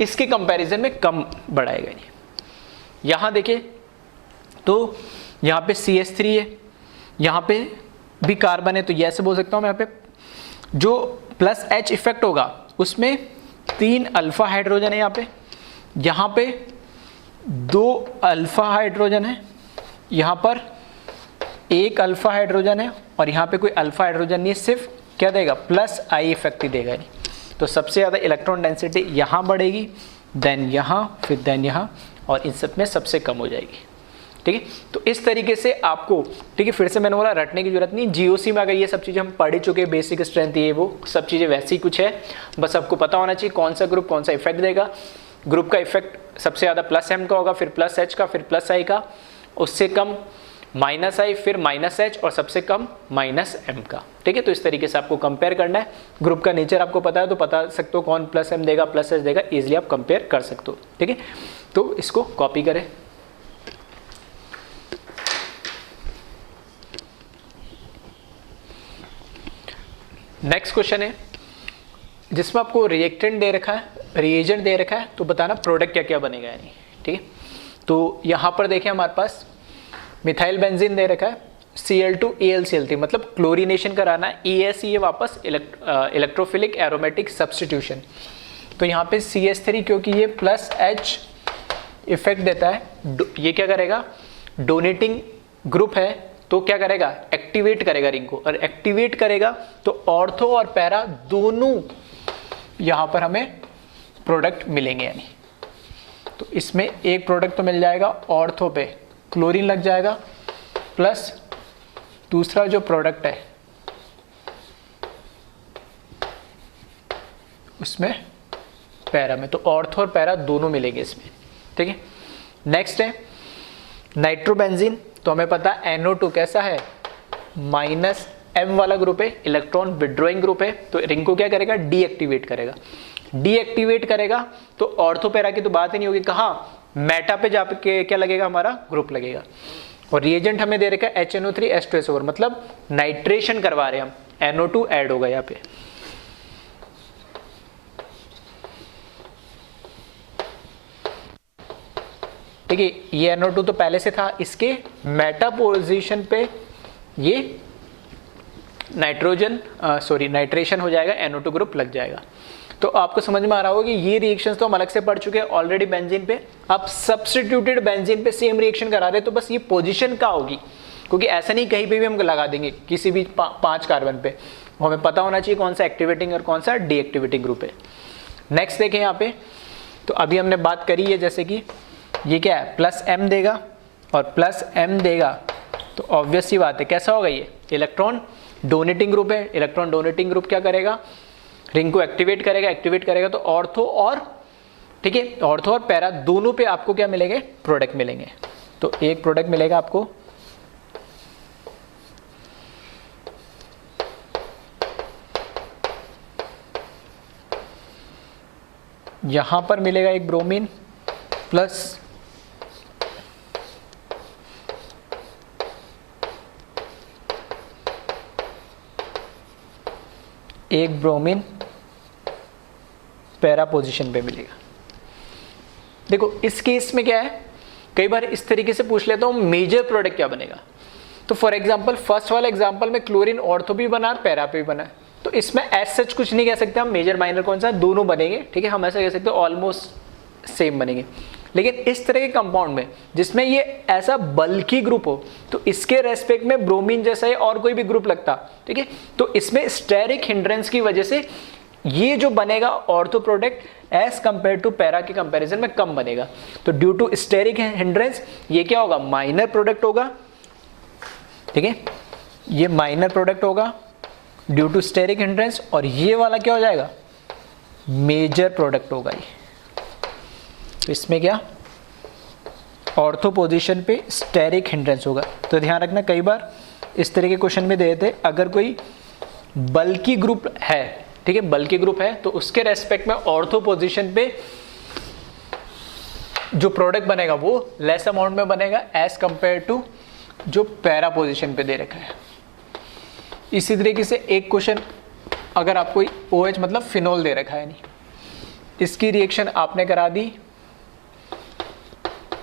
इसके कंपैरिजन में कम बढ़ाएगा नहीं। यहाँ देखिए तो यहाँ पे CH3 है, यहाँ पे भी कार्बन है, तो ये ऐसे बोल सकता हूँ मैं, यहाँ पे जो +H इफेक्ट होगा उसमें 3 अल्फा हाइड्रोजन है, यहाँ पे 2 अल्फा हाइड्रोजन है, यहाँ पर 1 अल्फा हाइड्रोजन है, और यहाँ पे कोई अल्फा हाइड्रोजन नहीं है, सिर्फ क्या देगा, +I इफेक्ट ही देगा नहीं। तो सबसे ज़्यादा इलेक्ट्रॉन डेंसिटी यहाँ बढ़ेगी, देन यहाँ, फिर देन यहाँ, और इन सब में सबसे कम हो जाएगी। ठीक है, तो इस तरीके से आपको, ठीक है, फिर से मैंने बोला रटने की जरूरत नहीं, GOC में अगर ये सब चीज़ें हम पढ़ ही चुके, बेसिक स्ट्रेंथ ये वो सब चीज़ें वैसी ही कुछ है, बस आपको पता होना चाहिए कौन सा ग्रुप कौन सा इफेक्ट देगा। ग्रुप का इफेक्ट सबसे ज़्यादा +M का होगा, फिर +H का, फिर +I का, उससे कम -I, फिर -H, और सबसे कम -M का। ठीक है, तो इस तरीके से आपको कंपेयर करना है। ग्रुप का नेचर आपको पता है तो बता सकते हो कौन +M देगा +H देगा, इजीली आप कंपेयर कर सकते हो। ठीक है, तो इसको कॉपी करें। नेक्स्ट क्वेश्चन है जिसमें आपको रिएक्टेंट दे रखा है, रिएजेंट दे रखा है, तो बताना प्रोडक्ट क्या क्या बनेगा यानी। ठीक है, तो यहाँ पर देखें हमारे पास मिथाइल बेंजीन दे रखा है, Cl2AlCl3, मतलब क्लोरीनेशन कराना है, ES ये वापस इलेक्ट्रोफिलिक एरोमेटिक सब्स्टिट्यूशन। तो यहाँ पे CH3 क्योंकि ये +H इफेक्ट देता है, ये क्या करेगा, डोनेटिंग ग्रुप है, तो क्या करेगा, एक्टिवेट करेगा रिंग को, और एक्टिवेट करेगा तो ऑर्थो और पैरा दोनों यहाँ पर हमें प्रोडक्ट मिलेंगे यानी। तो इसमें एक प्रोडक्ट तो मिल जाएगा, ऑर्थो पे क्लोरीन लग जाएगा, प्लस दूसरा जो प्रोडक्ट है उसमें पैरा में, तो ऑर्थो और पैरा दोनों मिलेंगे इसमें, ठीक है। नेक्स्ट है नाइट्रोबेंजीन, तो हमें पता है NO2 कैसा है, -M वाला ग्रुप है, इलेक्ट्रॉन विड्रॉइंग ग्रुप है, तो रिंग को क्या करेगा, डीएक्टिवेट करेगा। डीएक्टिवेट करेगा तो ऑर्थो पैरा की तो बात ही नहीं होगी, कहाँ मेटा पे जाके क्या लगेगा, हमारा ग्रुप लगेगा। और रिएजेंट हमें दे रखा है HNO3 H2SO4, मतलब नाइट्रेशन करवा रहे हैं हम, NO2 ऐड होगा यहाँ पे। ठीक है, ये NO2 तो पहले से था, इसके मेटा पोजीशन पे ये नाइट्रेशन हो जाएगा, NO2 ग्रुप लग जाएगा। तो आपको समझ में आ रहा होगा कि ये रिएक्शंस तो हम अलग से पढ़ चुके हैं ऑलरेडी बेंजीन पे। अब सब्स्टिट्यूटेड बेंजीन पे सेम रिएक्शन करा रहे हैं, तो बस ये पोजीशन क्या होगी, क्योंकि ऐसा नहीं कहीं पे भी हम लगा देंगे किसी भी 5 कार्बन पे, हमें पता होना चाहिए कौन सा एक्टिवेटिंग और कौन सा डीएक्टिवेटिंग ग्रुप है। नेक्स्ट देखें यहाँ पे, तो अभी हमने बात करी है जैसे कि ये क्या है, +M देगा और +M देगा, तो ऑब्वियस सी बात है कैसा होगा, ये इलेक्ट्रॉन डोनेटिंग ग्रुप है। इलेक्ट्रॉन डोनेटिंग ग्रुप क्या करेगा, रिंग को एक्टिवेट करेगा, तो ऑर्थो और, ठीक है, ऑर्थो और पैरा दोनों पे आपको क्या मिलेंगे, प्रोडक्ट मिलेंगे। तो एक प्रोडक्ट मिलेगा आपको यहां पर मिलेगा एक ब्रोमीन प्लस एक ब्रोमीन पैरा पोजीशन पे मिलेगा। देखो इस केस में क्या है, कई बार इस तरीके से पूछ लेता हूँ मेजर प्रोडक्ट क्या बनेगा। तो फॉर एग्जांपल फर्स्ट वाला एग्जांपल में क्लोरीन ऑर्थो भी बना और पैरा पे भी बना है, तो इसमें एज सच कुछ नहीं कह सकते हम मेजर माइनर कौन सा, दोनों बनेंगे, ठीक है, हम ऐसा कह सकते हैं ऑलमोस्ट सेम बनेंगे। लेकिन इस तरह के कंपाउंड में जिसमें ये ऐसा बल्की ग्रुप हो, तो इसके रेस्पेक्ट में ब्रोमीन जैसा है और कोई भी ग्रुप लगता, ठीक है, तो इसमें स्टेरिक हिंड्रेंस की वजह से ये जो बनेगा ortho product as compare to para के कंपैरिजन में कम बनेगा। तो ड्यू टू स्टेरिक हिंड्रेंस ये क्या होगा, माइनर प्रोडक्ट होगा, ठीक है, ये माइनर प्रोडक्ट होगा ड्यू टू स्टेरिक हिंड्रेंस, और ये वाला क्या हो जाएगा, मेजर प्रोडक्ट होगा ये। तो इसमें क्या, ऑर्थो पोजीशन पे स्टेरिक हिंड्रेंस होगा। तो ध्यान रखना कई बार इस तरह के क्वेश्चन में दे देते, अगर कोई बल्की ग्रुप है, ठीक है, बल्की ग्रुप है, तो उसके रेस्पेक्ट में ऑर्थो पोजीशन पे जो प्रोडक्ट बनेगा वो लेस अमाउंट में बनेगा एज कंपेयर टू जो पैरा पोजीशन पे दे रखा है। इसी तरीके से एक क्वेश्चन अगर आपको OH मतलब फिनोल दे रखा है, नहीं, इसकी रिएक्शन आपने करा दी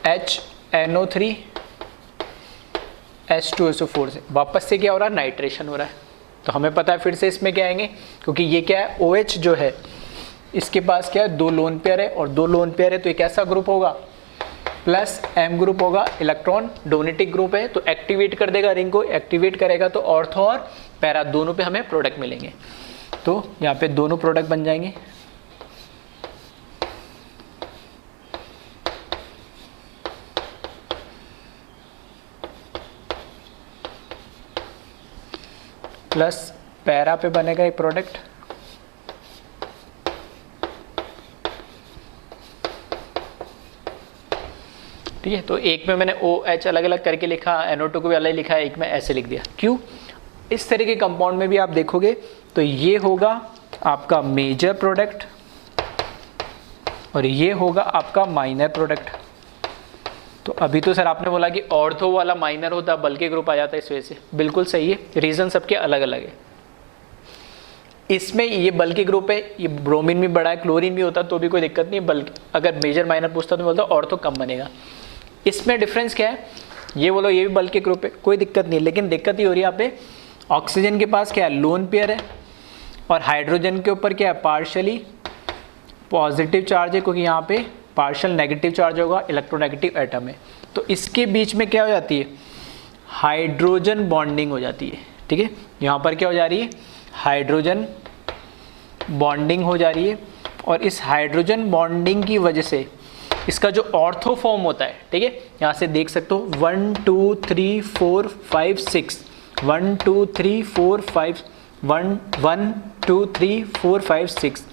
HNO3 H2SO4 से, वापस से क्या हो रहा है, नाइट्रेशन हो रहा है। तो हमें पता है फिर से इसमें क्या आएंगे, क्योंकि ये क्या है, OH जो है इसके पास क्या है, 2 लोन पेयर है, और 2 लोन पेयर है तो एक ऐसा ग्रुप होगा +M ग्रुप होगा, इलेक्ट्रॉन डोनेटिक ग्रुप है, तो एक्टिवेट कर देगा रिंग को, एक्टिवेट करेगा तो ऑर्थो और पैरा दोनों पे हमें प्रोडक्ट मिलेंगे। तो यहाँ पे दोनों प्रोडक्ट बन जाएंगे। प्लस पैरा पे बनेगा एक प्रोडक्ट, ठीक है। तो एक में मैंने OH अलग अलग करके लिखा, NO2 को भी अलग लिखा, एक में ऐसे लिख दिया। क्यों, इस तरह के कंपाउंड में भी आप देखोगे तो ये होगा आपका मेजर प्रोडक्ट और ये होगा आपका माइनर प्रोडक्ट। तो अभी तो सर आपने बोला कि ऑर्थो वाला माइनर होता, बल्कि ग्रुप आ जाता है, इस वजह से बिल्कुल सही है, रीजन सबके अलग अलग है। इसमें ये बल्कि ग्रुप है, ये ब्रोमीन भी बड़ा है, क्लोरीन भी होता तो भी कोई दिक्कत नहीं, बल्कि अगर मेजर माइनर पूछता तो मैं बोलता ऑर्थो कम बनेगा। इसमें डिफरेंस क्या है, ये बोलो ये भी बल्कि ग्रुप है, कोई दिक्कत नहीं, लेकिन दिक्कत ये हो रही है यहाँ पे ऑक्सीजन के पास क्या है, लोन पेयर है, और हाइड्रोजन के ऊपर क्या है, पार्शियली पॉजिटिव चार्ज है, क्योंकि यहाँ पे पार्शियल नेगेटिव चार्ज होगा, इलेक्ट्रोनेगेटिव एटम है। तो इसके बीच में क्या हो जाती है, हाइड्रोजन बॉन्डिंग हो जाती है, ठीक है। यहाँ पर क्या हो जा रही है, हाइड्रोजन बॉन्डिंग हो जा रही है, और इस हाइड्रोजन बॉन्डिंग की वजह से इसका जो ऑर्थो फॉर्म होता है, ठीक है, यहाँ से देख सकते हो 1 2 3 4 5 6 1 2 3 4 5 1 1 2 3 4 5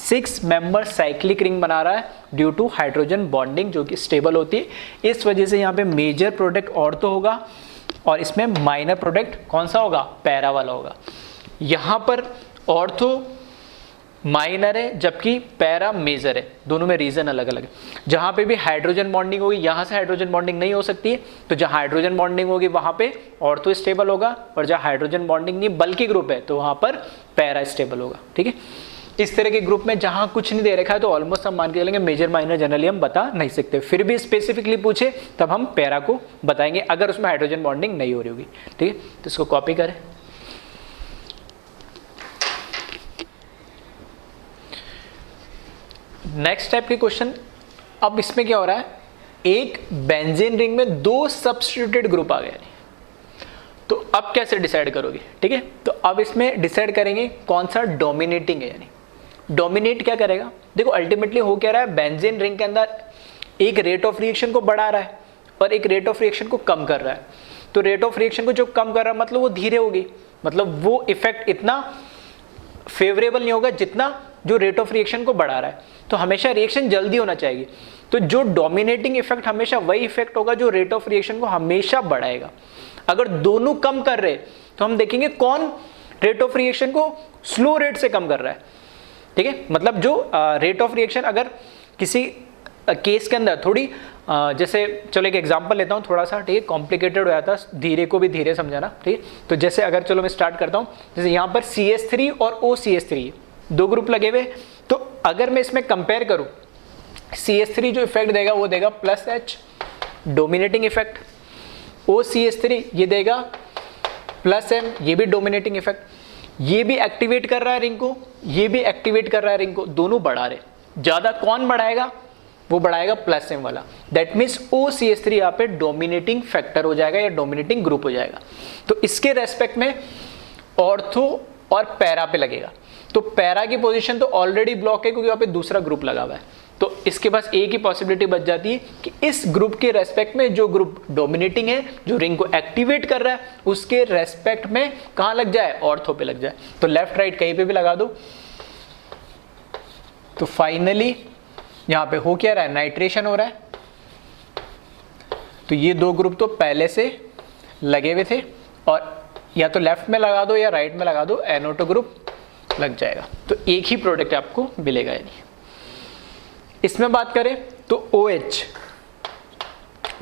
6 मेंबर साइक्लिक रिंग बना रहा है ड्यू टू हाइड्रोजन बॉन्डिंग जो कि स्टेबल होती है। इस वजह से यहाँ पे मेजर प्रोडक्ट ऑर्थो होगा और इसमें माइनर प्रोडक्ट कौन सा होगा, पैरा वाला होगा। यहाँ पर ऑर्थो माइनर है जबकि पैरा मेजर है, दोनों में रीजन अलग अलग है। जहाँ पे भी हाइड्रोजन बॉन्डिंग होगी, यहाँ से हाइड्रोजन बॉन्डिंग नहीं हो सकती है, तो जहाँ हाइड्रोजन बॉन्डिंग होगी वहाँ पे ऑर्थो स्टेबल होगा, और जहाँ हाइड्रोजन बॉन्डिंग नहीं बल्कि ग्रुप है तो वहाँ पर पैरा स्टेबल होगा। ठीक है, इस तरह के ग्रुप में जहाँ कुछ नहीं दे रखा है तो ऑलमोस्ट हम मान के चलेंगे मेजर माइनर जनरली हम बता नहीं सकते, फिर भी स्पेसिफिकली पूछे तब हम पैरा को बताएंगे अगर उसमें हाइड्रोजन बॉन्डिंग नहीं हो रही होगी। ठीक है, तो इसको कॉपी करें। नेक्स्ट टाइप के क्वेश्चन, अब इसमें क्या हो रहा है, एक बेंजीन रिंग में 2 सब्स्टिट्यूटेड ग्रुप आ गए, तो अब कैसे डिसाइड करोगे। ठीक है, तो अब इसमें डिसाइड करेंगे कौन सा डोमिनेटिंग है, यानी डोमिनेट क्या करेगा। देखो अल्टीमेटली हो क्या रहा है, बेंजीन रिंग के अंदर एक रेट ऑफ रिएक्शन को बढ़ा रहा है और एक रेट ऑफ रिएक्शन को कम कर रहा है। तो रेट ऑफ रिएक्शन को जो कम कर रहा है मतलब वो धीरे होगी, मतलब वो इफेक्ट इतना फेवरेबल नहीं होगा जितना जो रेट ऑफ रिएक्शन को बढ़ा रहा है। तो हमेशा रिएक्शन जल्दी होना चाहिए, तो जो डोमिनेटिंग इफेक्ट हमेशा वही इफेक्ट होगा जो रेट ऑफ रिएक्शन को हमेशा बढ़ाएगा। अगर दोनों कम कर रहे तो हम देखेंगे कौन रेट ऑफ रिएक्शन को स्लो रेट से कम कर रहा है। ठीक है, मतलब जो रेट ऑफ रिएक्शन अगर किसी केस के अंदर थोड़ी जैसे चलो एक एग्जांपल लेता हूँ थोड़ा सा, ठीक है, कॉम्प्लिकेटेड हो जाता है, धीरे को भी धीरे समझाना। ठीक है, तो जैसे अगर चलो मैं स्टार्ट करता हूँ, जैसे यहाँ पर CH3 और OCH3 2 ग्रुप लगे हुए, तो अगर मैं इसमें कंपेयर करूँ, CH3 जो इफेक्ट देगा वो देगा +H डोमिनेटिंग इफेक्ट, OCH3 ये देगा +M ये भी डोमिनेटिंग इफेक्ट, ये भी एक्टिवेट कर रहा है रिंग को, ये भी एक्टिवेट कर रहा है रिंग को, दोनों बढ़ा रहे। ज्यादा कौन बढ़ाएगा, वो बढ़ाएगा +M वाला। दैट मीन्स OCH3 यहाँ पे डोमिनेटिंग फैक्टर हो जाएगा या डोमिनेटिंग ग्रुप हो जाएगा। तो इसके रेस्पेक्ट में ऑर्थो और पैरा पे लगेगा। तो पैरा की पोजीशन तो ऑलरेडी ब्लॉक है क्योंकि यहाँ पे दूसरा ग्रुप लगा हुआ है, तो इसके पास एक ही पॉसिबिलिटी बच जाती है कि इस ग्रुप के रेस्पेक्ट में जो ग्रुप डोमिनेटिंग है, जो रिंग को एक्टिवेट कर रहा है, उसके रेस्पेक्ट में कहां लग जाए, ऑर्थो पे लग जाए। तो लेफ्ट राइट कहीं पे भी लगा दो। तो फाइनली यहां पे हो क्या रहा है, नाइट्रेशन हो रहा है। तो ये 2 ग्रुप तो पहले से लगे हुए थे, और या तो लेफ्ट में लगा दो या राइट में लगा दो, NO2 ग्रुप लग जाएगा। तो एक ही प्रोडक्ट आपको मिलेगा। यानी इसमें बात करें तो OH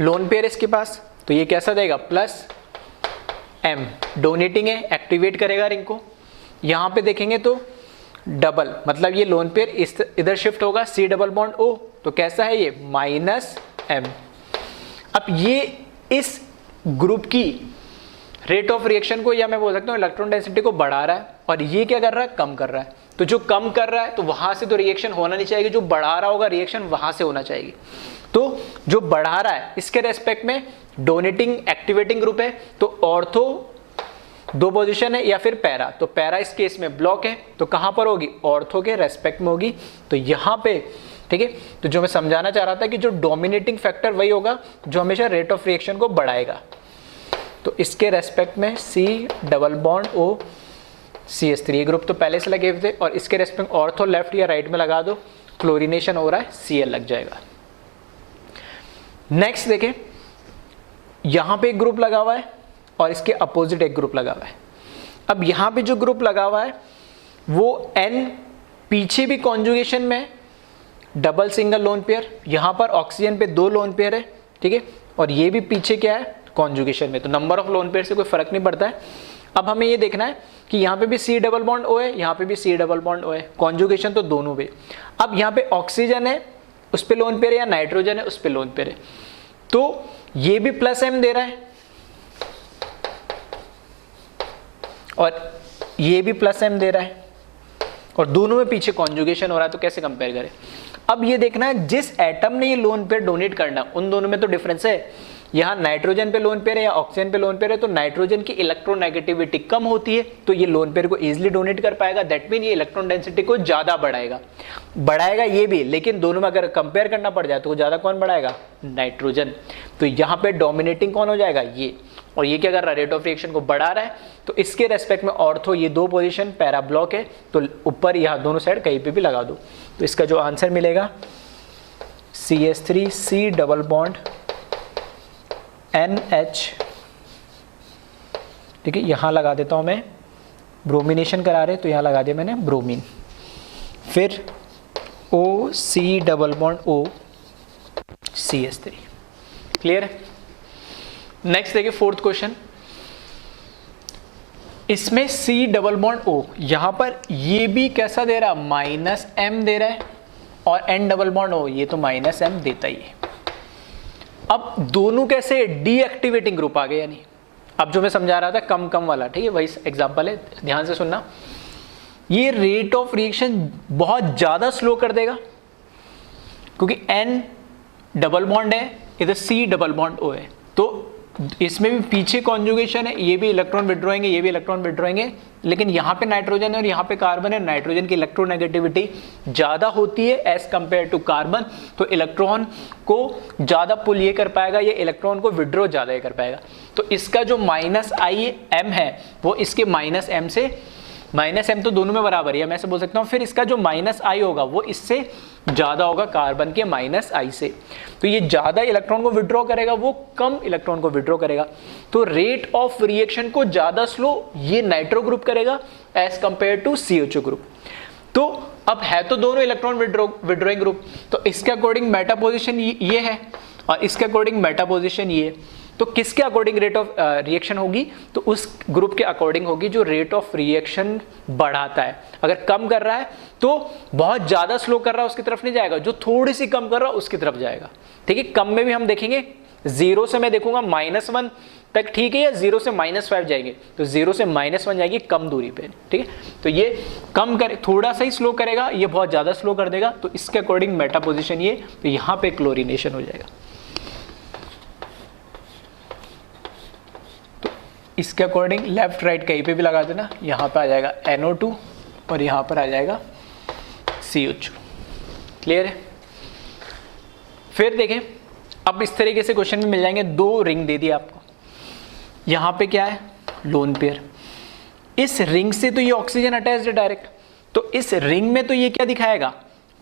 लोन पेयर इसके पास, तो ये कैसा देगा, +M डोनेटिंग है, एक्टिवेट करेगा रिंग को। यहां पे देखेंगे तो डबल, मतलब ये लोन पेयर इधर शिफ्ट होगा, C डबल बॉन्ड O, तो कैसा है ये -M। अब ये इस ग्रुप की रेट ऑफ रिएक्शन को, या मैं बोल सकता हूँ इलेक्ट्रॉन डेंसिटी को बढ़ा रहा है, और ये क्या कर रहा है, कम कर रहा है। तो जो कम कर रहा है तो वहां से तो रिएक्शन होना नहीं चाहिए, जो बढ़ा रहा होगा रिएक्शन वहां से होना चाहिए। तो जो बढ़ा रहा है इसके रेस्पेक्ट में डोनेटिंग एक्टिवेटिंग ग्रुप है, तो ऑर्थो 2 पोजीशन है या फिर पैरा, तो पैरा इस केस में ब्लॉक है, तो कहां पर होगी, ऑर्थो के रेस्पेक्ट में होगी। तो यहां पे ठीक है, तो जो मैं समझाना चाह रहा था कि जो डोमिनेटिंग फैक्टर वही होगा जो हमेशा रेट ऑफ रिएक्शन को बढ़ाएगा। तो इसके रेस्पेक्ट में C double bond O CH3 group तो पहले से लगे हुए थे, और इसके रेस्पेक्ट ऑर्थो लेफ्ट या राइट में लगा दो, क्लोरीनेशन हो रहा है, Cl लग जाएगा। नेक्स्ट देखें, यहां पे एक ग्रुप लगा हुआ है और इसके अपोजिट एक ग्रुप लगा हुआ है। अब यहां पे जो ग्रुप लगा हुआ है वो N पीछे भी कॉन्जुगेशन में डबल सिंगल लोन पेयर, यहां पर ऑक्सीजन पे 2 लोन पेयर है, ठीक है, और ये भी पीछे क्या है, कॉन्जुगेशन में। तो नंबर ऑफ लोन पेयर से कोई फर्क नहीं पड़ता है। अब हमें ये देखना है कि यहाँ पे भी C डबल बॉन्ड O है, यहाँ पे भी C डबल बॉन्ड O है, कॉन्जुगेशन तो दोनों पे। अब यहाँ पे ऑक्सीजन है उस पे लोन पेयर है, या नाइट्रोजन है उस पे लोन पेयर है, तो ये भी +M दे रहा है और ये भी +M दे रहा है, और दोनों में पीछे कॉन्जुगेशन हो रहा है। तो कैसे कंपेयर करें, अब ये देखना है जिस एटम ने ये लोन पेयर डोनेट करना, उन दोनों में तो डिफरेंस है। यहाँ नाइट्रोजन पे लोन पेयर है या ऑक्सीजन पे लोन पेयर है, तो नाइट्रोजन की इलेक्ट्रोनेगेटिविटी कम होती है, तो ये लोन पेयर को इजीली डोनेट कर पाएगा। दैट मीन ये इलेक्ट्रॉन डेंसिटी को ज्यादा बढ़ाएगा ये भी, लेकिन दोनों में अगर कंपेयर करना पड़ जाए तो ज्यादा कौन बढ़ाएगा? नाइट्रोजन। तो यहाँ पे डोमिनेटिंग कौन हो जाएगा? ये। और ये क्या कर रहा है? रेट ऑफ रिएक्शन को बढ़ा रहा है। तो इसके रेस्पेक्ट में ऑर्थो ये दो पोजीशन पैरा ब्लॉक है, तो ऊपर यहाँ दोनों साइड कहीं पे भी लगा दो। तो इसका जो आंसर मिलेगा CH3C डबल बॉन्ड NH, ठीक है, यहाँ लगा देता हूँ मैं, ब्रोमिनेशन करा रहे तो यहाँ लगा दिया मैंने ब्रोमीन। फिर OC double bond O CH3। Clear है? नेक्स्ट देखिए फोर्थ क्वेश्चन। इसमें C डबल बॉन्ड O, यहां पर ये भी कैसा दे रहा? -M दे रहा है, और N डबल बॉन्ड O ये तो -M देता ही है। अब दोनों कैसे? डीएक्टिवेटिंग ग्रुप आ गए, यानी अब जो मैं समझा रहा था कम कम वाला, ठीक है, वही एग्जांपल है, ध्यान से सुनना। ये रेट ऑफ रिएक्शन बहुत ज्यादा स्लो कर देगा, क्योंकि N डबल बॉन्ड है, इधर C डबल बॉन्ड O है, तो इसमें भी पीछे कॉन्जुगेशन है, ये भी इलेक्ट्रॉन विड्रॉएंगे, ये भी इलेक्ट्रॉन विड्रॉएंगे, लेकिन यहाँ पे नाइट्रोजन है और यहाँ पे कार्बन है। नाइट्रोजन की इलेक्ट्रोनेगेटिविटी ज़्यादा होती है एज कंपेयर टू कार्बन, तो इलेक्ट्रॉन को ज़्यादा पुल ये कर पाएगा, ये इलेक्ट्रॉन को विड्रॉ ज़्यादा ये कर पाएगा। तो इसका जो -IM है वो इसके -M से, -M तो दोनों में बराबर है, मैं ऐसे बोल सकता हूँ। फिर इसका जो -I होगा वो इससे ज़्यादा होगा कार्बन के -I से, तो ये ज़्यादा इलेक्ट्रॉन को विड्रॉ करेगा, वो कम इलेक्ट्रॉन को विड्रॉ करेगा। तो रेट ऑफ रिएक्शन को ज़्यादा स्लो ये नाइट्रो ग्रुप करेगा as compare to CH2 group. तो अब है तो दोनों इलेक्ट्रॉन विड्रॉइंग ग्रुप, तो इसके अकॉर्डिंग मेटा पोजिशन ये है और इसके अकॉर्डिंग मेटा पोजिशन ये है। तो किसके अकॉर्डिंग रेट ऑफ रिएक्शन होगी? तो उस ग्रुप के अकॉर्डिंग होगी जो रेट ऑफ रिएक्शन बढ़ाता है। अगर कम कर रहा है तो बहुत ज्यादा स्लो कर रहा है उसकी तरफ नहीं जाएगा, जो थोड़ी सी कम कर रहा है उसकी तरफ जाएगा। ठीक है, कम में भी हम देखेंगे 0 से मैं देखूंगा -1 तक, ठीक है, या 0 से -5 जाएंगे, तो 0 से -1 जाएगी कम दूरी पे, ठीक है। तो ये कम कर, थोड़ा सा ही स्लो करेगा, ये बहुत ज्यादा स्लो कर देगा, तो इसके अकॉर्डिंग मेटा पोजिशन ये, तो यहाँ पे क्लोरीनेशन हो जाएगा। इसके अकॉर्डिंग लेफ्ट राइट कहीं पे भी लगा देना, यहाँ पे आ जाएगा NO2 और यहाँ पर आ जाएगा CH2। क्लियर है? फिर देखें, अब इस तरीके से क्वेश्चन में मिल जाएंगे, 2 रिंग दे दी आपको, यहाँ पे क्या है? Lone pair. इस रिंग से तो ये ऑक्सीजन अटैच्ड है डायरेक्ट, तो इस रिंग में तो ये क्या दिखाएगा?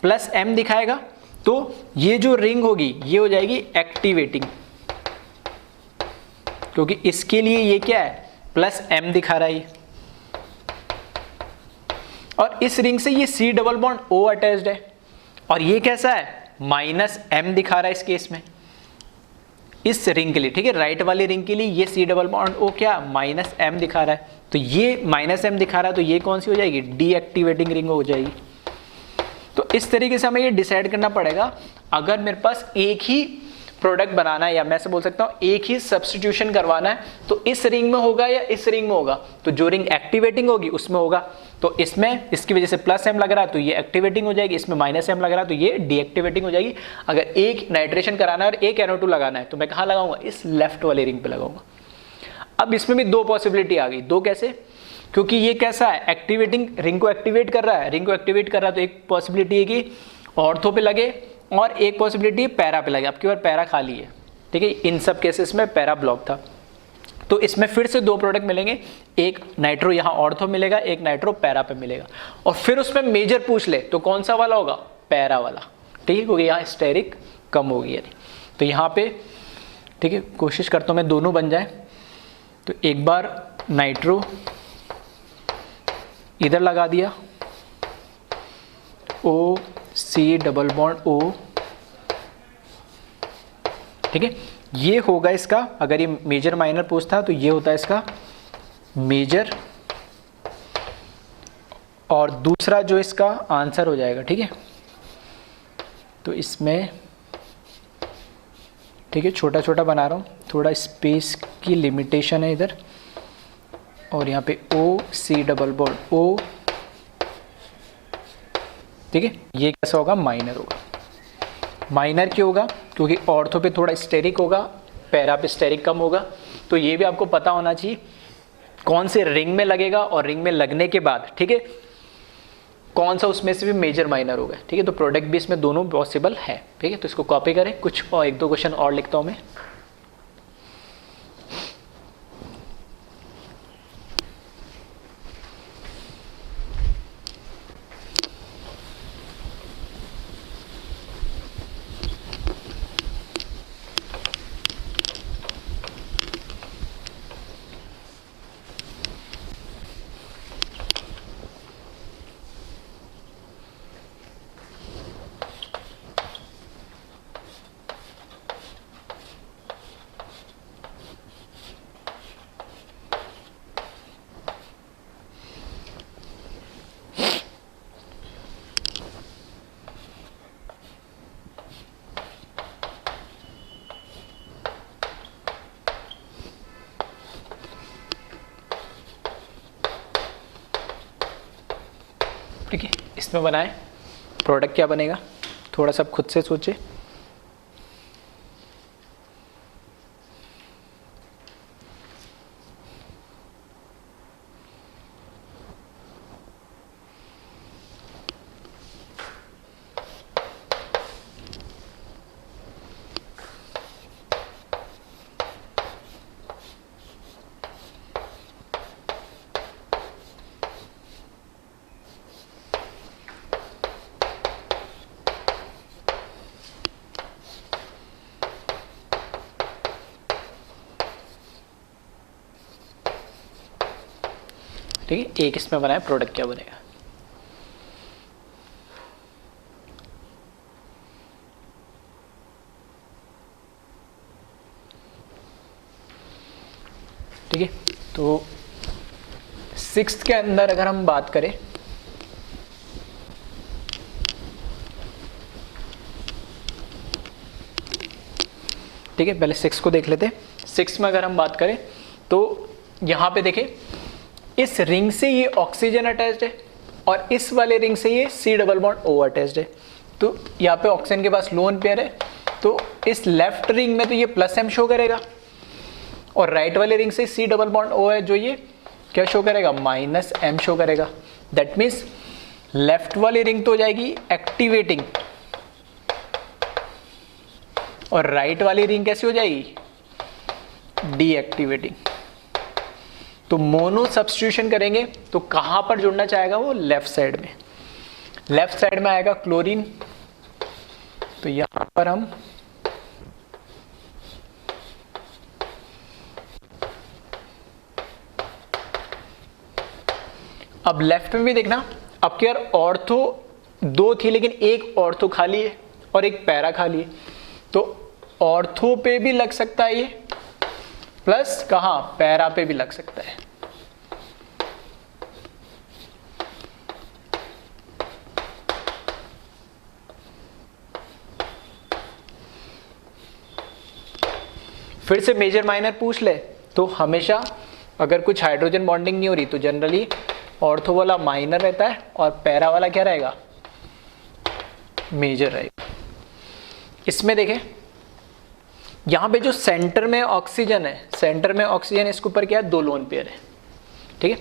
+M दिखाएगा। तो ये जो रिंग होगी ये हो जाएगी एक्टिवेटिंग, क्योंकि इसके लिए ये क्या है? +M दिखा रहा है। और इस रिंग से ये C double bond O attached है, और ये कैसा है? -M दिखा रहा है इस केस में, इस रिंग के लिए, ठीक है, राइट वाली रिंग के लिए ये C डबल बॉन्ड O क्या? -M दिखा रहा है। तो ये -M दिखा रहा है, तो ये कौन सी हो जाएगी? डीएक्टिवेटिंग रिंग हो जाएगी। तो इस तरीके से हमें ये डिसाइड करना पड़ेगा, अगर मेरे पास एक ही प्रोडक्ट बनाना है, या मैं से बोल सकता हूं एक ही सब्स्टिट्यूशन करवाना है, तो इस रिंग में होगा या इस रिंग में होगा? तो जो रिंग एक्टिवेटिंग होगी उसमें होगा, तो इसमें इसकी वजह से +M लग रहा है तो ये एक्टिवेटिंग हो जाएगी, इसमें -M लग रहा है तो ये डीएक्टिवेटिंग हो जाएगी। अगर एक नाइट्रेशन कराना है और एक NO2 लगाना है तो मैं कहाँ लगाऊंगा? इस लेफ्ट वाली रिंग पे लगाऊंगा। अब इसमें भी 2 पॉसिबिलिटी आ गई। 2 कैसे? क्योंकि ये कैसा है? एक्टिवेटिंग, रिंग को एक्टिवेट कर रहा है, रिंग को एक्टिवेट कर रहा है, तो एक पॉसिबिलिटी है कि ऑर्थो पे लगे, और एक पॉसिबिलिटी पैरा पे लगे। आपकी बार पैरा खाली है, ठीक है, इन सब केसेस में पैरा ब्लॉक था। तो इसमें फिर से 2 प्रोडक्ट मिलेंगे, एक नाइट्रो यहाँ ऑर्थो मिलेगा, एक नाइट्रो पैरा पे मिलेगा। और फिर उसमें मेजर पूछ ले तो कौन सा वाला होगा? पैरा वाला, ठीक है, क्योंकि यहाँ स्टेरिक कम होगी। तो यहाँ पे, ठीक है, कोशिश करता हूँ मैं दोनों बन जाए। तो एक बार नाइट्रो इधर लगा दिया, OC डबल बॉन्ड O, ठीक है, ये होगा इसका, अगर ये मेजर माइनर पूछता तो ये होता है इसका मेजर, और दूसरा जो इसका आंसर हो जाएगा, ठीक है। तो इसमें, ठीक है, छोटा छोटा बना रहा हूँ, थोड़ा स्पेस की लिमिटेशन है इधर, और यहाँ पे OC डबल बॉन्ड O, ठीक है, ये कैसा होगा? माइनर होगा। माइनर क्यों होगा? क्योंकि ऑर्थो पे थोड़ा स्टेरिक होगा, पैरा पे स्टेरिक कम होगा। तो ये भी आपको पता होना चाहिए कौन से रिंग में लगेगा और रिंग में लगने के बाद, ठीक है, कौन सा उसमें से भी मेजर माइनर होगा, ठीक है। तो प्रोडक्ट भी इसमें दोनों पॉसिबल है, ठीक है। तो इसको कॉपी करें, कुछ और एक दो क्वेश्चन और लिखता हूं मैं। ठीक है, इसमें बनाए प्रोडक्ट क्या बनेगा, थोड़ा सा खुद से सोचे। ठीक है, एक इसमें बनाए प्रोडक्ट क्या बनेगा। ठीक है, तो सिक्स्थ के अंदर अगर हम बात करें, ठीक है, पहले सिक्स को देख लेते हैं। सिक्स में अगर हम बात करें तो यहां पे देखें, इस रिंग से ये ऑक्सीजन अटैच्ड है और इस वाले रिंग से ये C double bond O attached है। तो यहाँ पे ऑक्सीजन के पास लोन पेयर है, तो इस लेफ्ट रिंग में तो ये प्लस M शो करेगा और राइट वाले रिंग से C डबल बॉन्ड O है जो ये क्या शो करेगा, माइनस M शो करेगा। दैट मीन्स लेफ्ट वाली रिंग तो हो जाएगी एक्टिवेटिंग और राइट वाली रिंग कैसी हो जाएगी, डीएक्टिवेटिंग। तो मोनो सब्स्टिट्यूशन करेंगे तो कहां पर जुड़ना चाहेगा वो, लेफ्ट साइड में। लेफ्ट साइड में आएगा क्लोरीन, तो यहां पर हम अब लेफ्ट में भी देखना, अब क्या ऑर्थो दो थी लेकिन एक ऑर्थो खाली है और एक पैरा खाली है, तो ऑर्थो पे भी लग सकता है ये, प्लस कहां, पैरा पे भी लग सकता है। फिर से मेजर माइनर पूछ ले तो हमेशा अगर कुछ हाइड्रोजन बॉन्डिंग नहीं हो रही तो जनरली ऑर्थो वाला माइनर रहता है और पैरा वाला क्या रहेगा, मेजर रहेगा। इसमें देखें, यहां पे जो सेंटर में ऑक्सीजन है, सेंटर में ऑक्सीजन, इसके ऊपर क्या है, दो लोन पेयर है, ठीक है।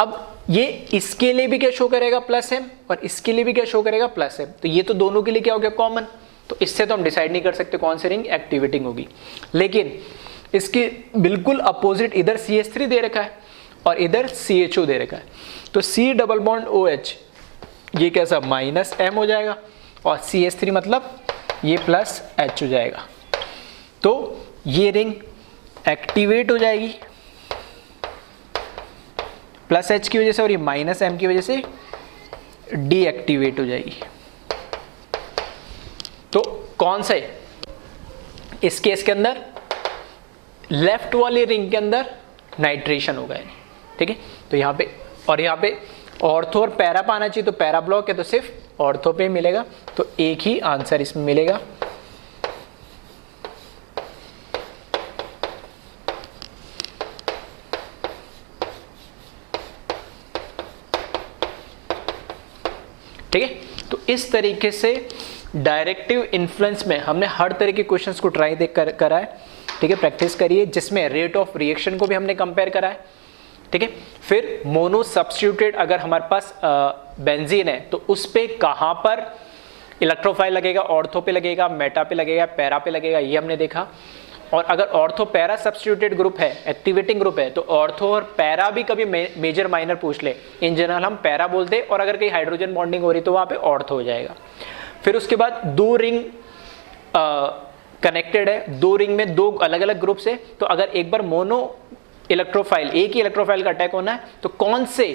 अब ये इसके लिए भी क्या शो करेगा, प्लस M, और इसके लिए भी क्या शो करेगा, प्लस M। तो ये तो दोनों के लिए क्या हो गया, कॉमन। तो इससे तो हम डिसाइड नहीं कर सकते कौन सी रिंग एक्टिवेटिंग होगी, लेकिन इसके बिल्कुल अपोजिट इधर CH3 दे रखा है और इधर CHO दे रखा है, तो C डबल बॉन्ड OH ये कैसा, माइनस M हो जाएगा और CH3 मतलब ये प्लस H हो जाएगा। तो ये रिंग एक्टिवेट हो जाएगी प्लस H की वजह से और ये माइनस M की वजह से डीएक्टिवेट हो जाएगी। तो कौन सा है इस केस के अंदर, लेफ्ट वाली रिंग के अंदर नाइट्रेशन होगा, ठीक है। तो यहाँ पे और यहाँ पे ऑर्थो और पैरा पाना चाहिए, तो पैरा ब्लॉक है तो सिर्फ ऑर्थो पे मिलेगा, तो एक ही आंसर इसमें मिलेगा। ठीक है, तो इस तरीके से डायरेक्टिव इन्फ्लुएंस में हमने हर तरह के क्वेश्चंस को ट्राई करा है। ठीक है, प्रैक्टिस करिए, जिसमें रेट ऑफ रिएक्शन को भी हमने कंपेयर करा है, ठीक है। फिर मोनो सब्स्टिट्यूटेड अगर हमारे पास बेंजीन है तो उस पे कहाँ पर इलेक्ट्रोफाइल लगेगा, ऑर्थो पे लगेगा, मेटा पे लगेगा, पैरा पे लगेगा, ये हमने देखा। और अगर ऑर्थो पैरा सब्स्टिट्यूटेड ग्रुप है, एक्टिवेटिंग ग्रुप है, तो ऑर्थो और पैरा भी कभी मेजर माइनर पूछ ले, इन जनरल हम पैरा बोलते हैं, और अगर कहीं हाइड्रोजन बॉन्डिंग हो रही तो वहाँ पे ऑर्थो हो जाएगा। फिर उसके बाद दो रिंग कनेक्टेड है, दो रिंग में दो अलग अलग ग्रुप्स है, तो अगर एक बार मोनो इलेक्ट्रोफाइल, एक ही इलेक्ट्रोफाइल का अटैक होना है तो कौन से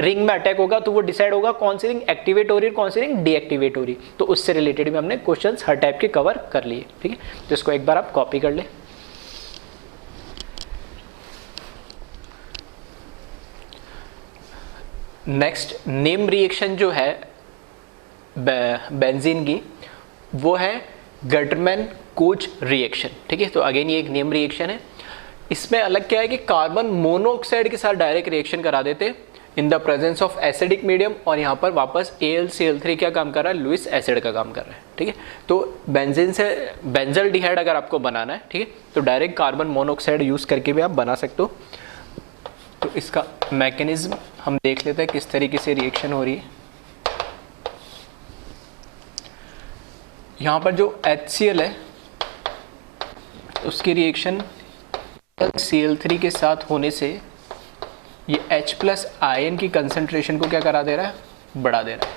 रिंग में अटैक होगा, तो वो डिसाइड होगा कौन सी रिंग एक्टिवेट हो रही है, कौन सी रिंग डीएक्टिवेट हो रही है। तो उससे रिलेटेड भी हमने क्वेश्चंस हर टाइप के कवर कर लिए, ठीक है। तो इसको एक बार आप कॉपी कर ले। नेक्स्ट नेम रिएक्शन जो है बेंजीन की, वो है गटरमैन कोच रिएक्शन, ठीक है। तो अगेन ये एक नेम रिएक्शन है। इसमें अलग क्या है कि कार्बन मोनोऑक्साइड के साथ डायरेक्ट रिएक्शन करा देते in the presence of acidic medium, और यहाँ पर वापस AlCl3 क्या काम कर रहा है, लुईस एसिड का काम कर रहा है, ठीक है। तो बेंजीन से बेंजल्डिहाइड अगर आपको बनाना है, ठीक है, तो डायरेक्ट कार्बन मोनोऑक्साइड यूज करके भी आप बना सकते हो। तो इसका मैकेनिज्म हम देख लेते हैं किस तरीके से रिएक्शन हो रही है। यहाँ पर जो HCl है उसकी रिएक्शन Cl3 के साथ होने से ये H+ आयन की कंसंट्रेशन को क्या करा दे रहा है, बढ़ा दे रहा है।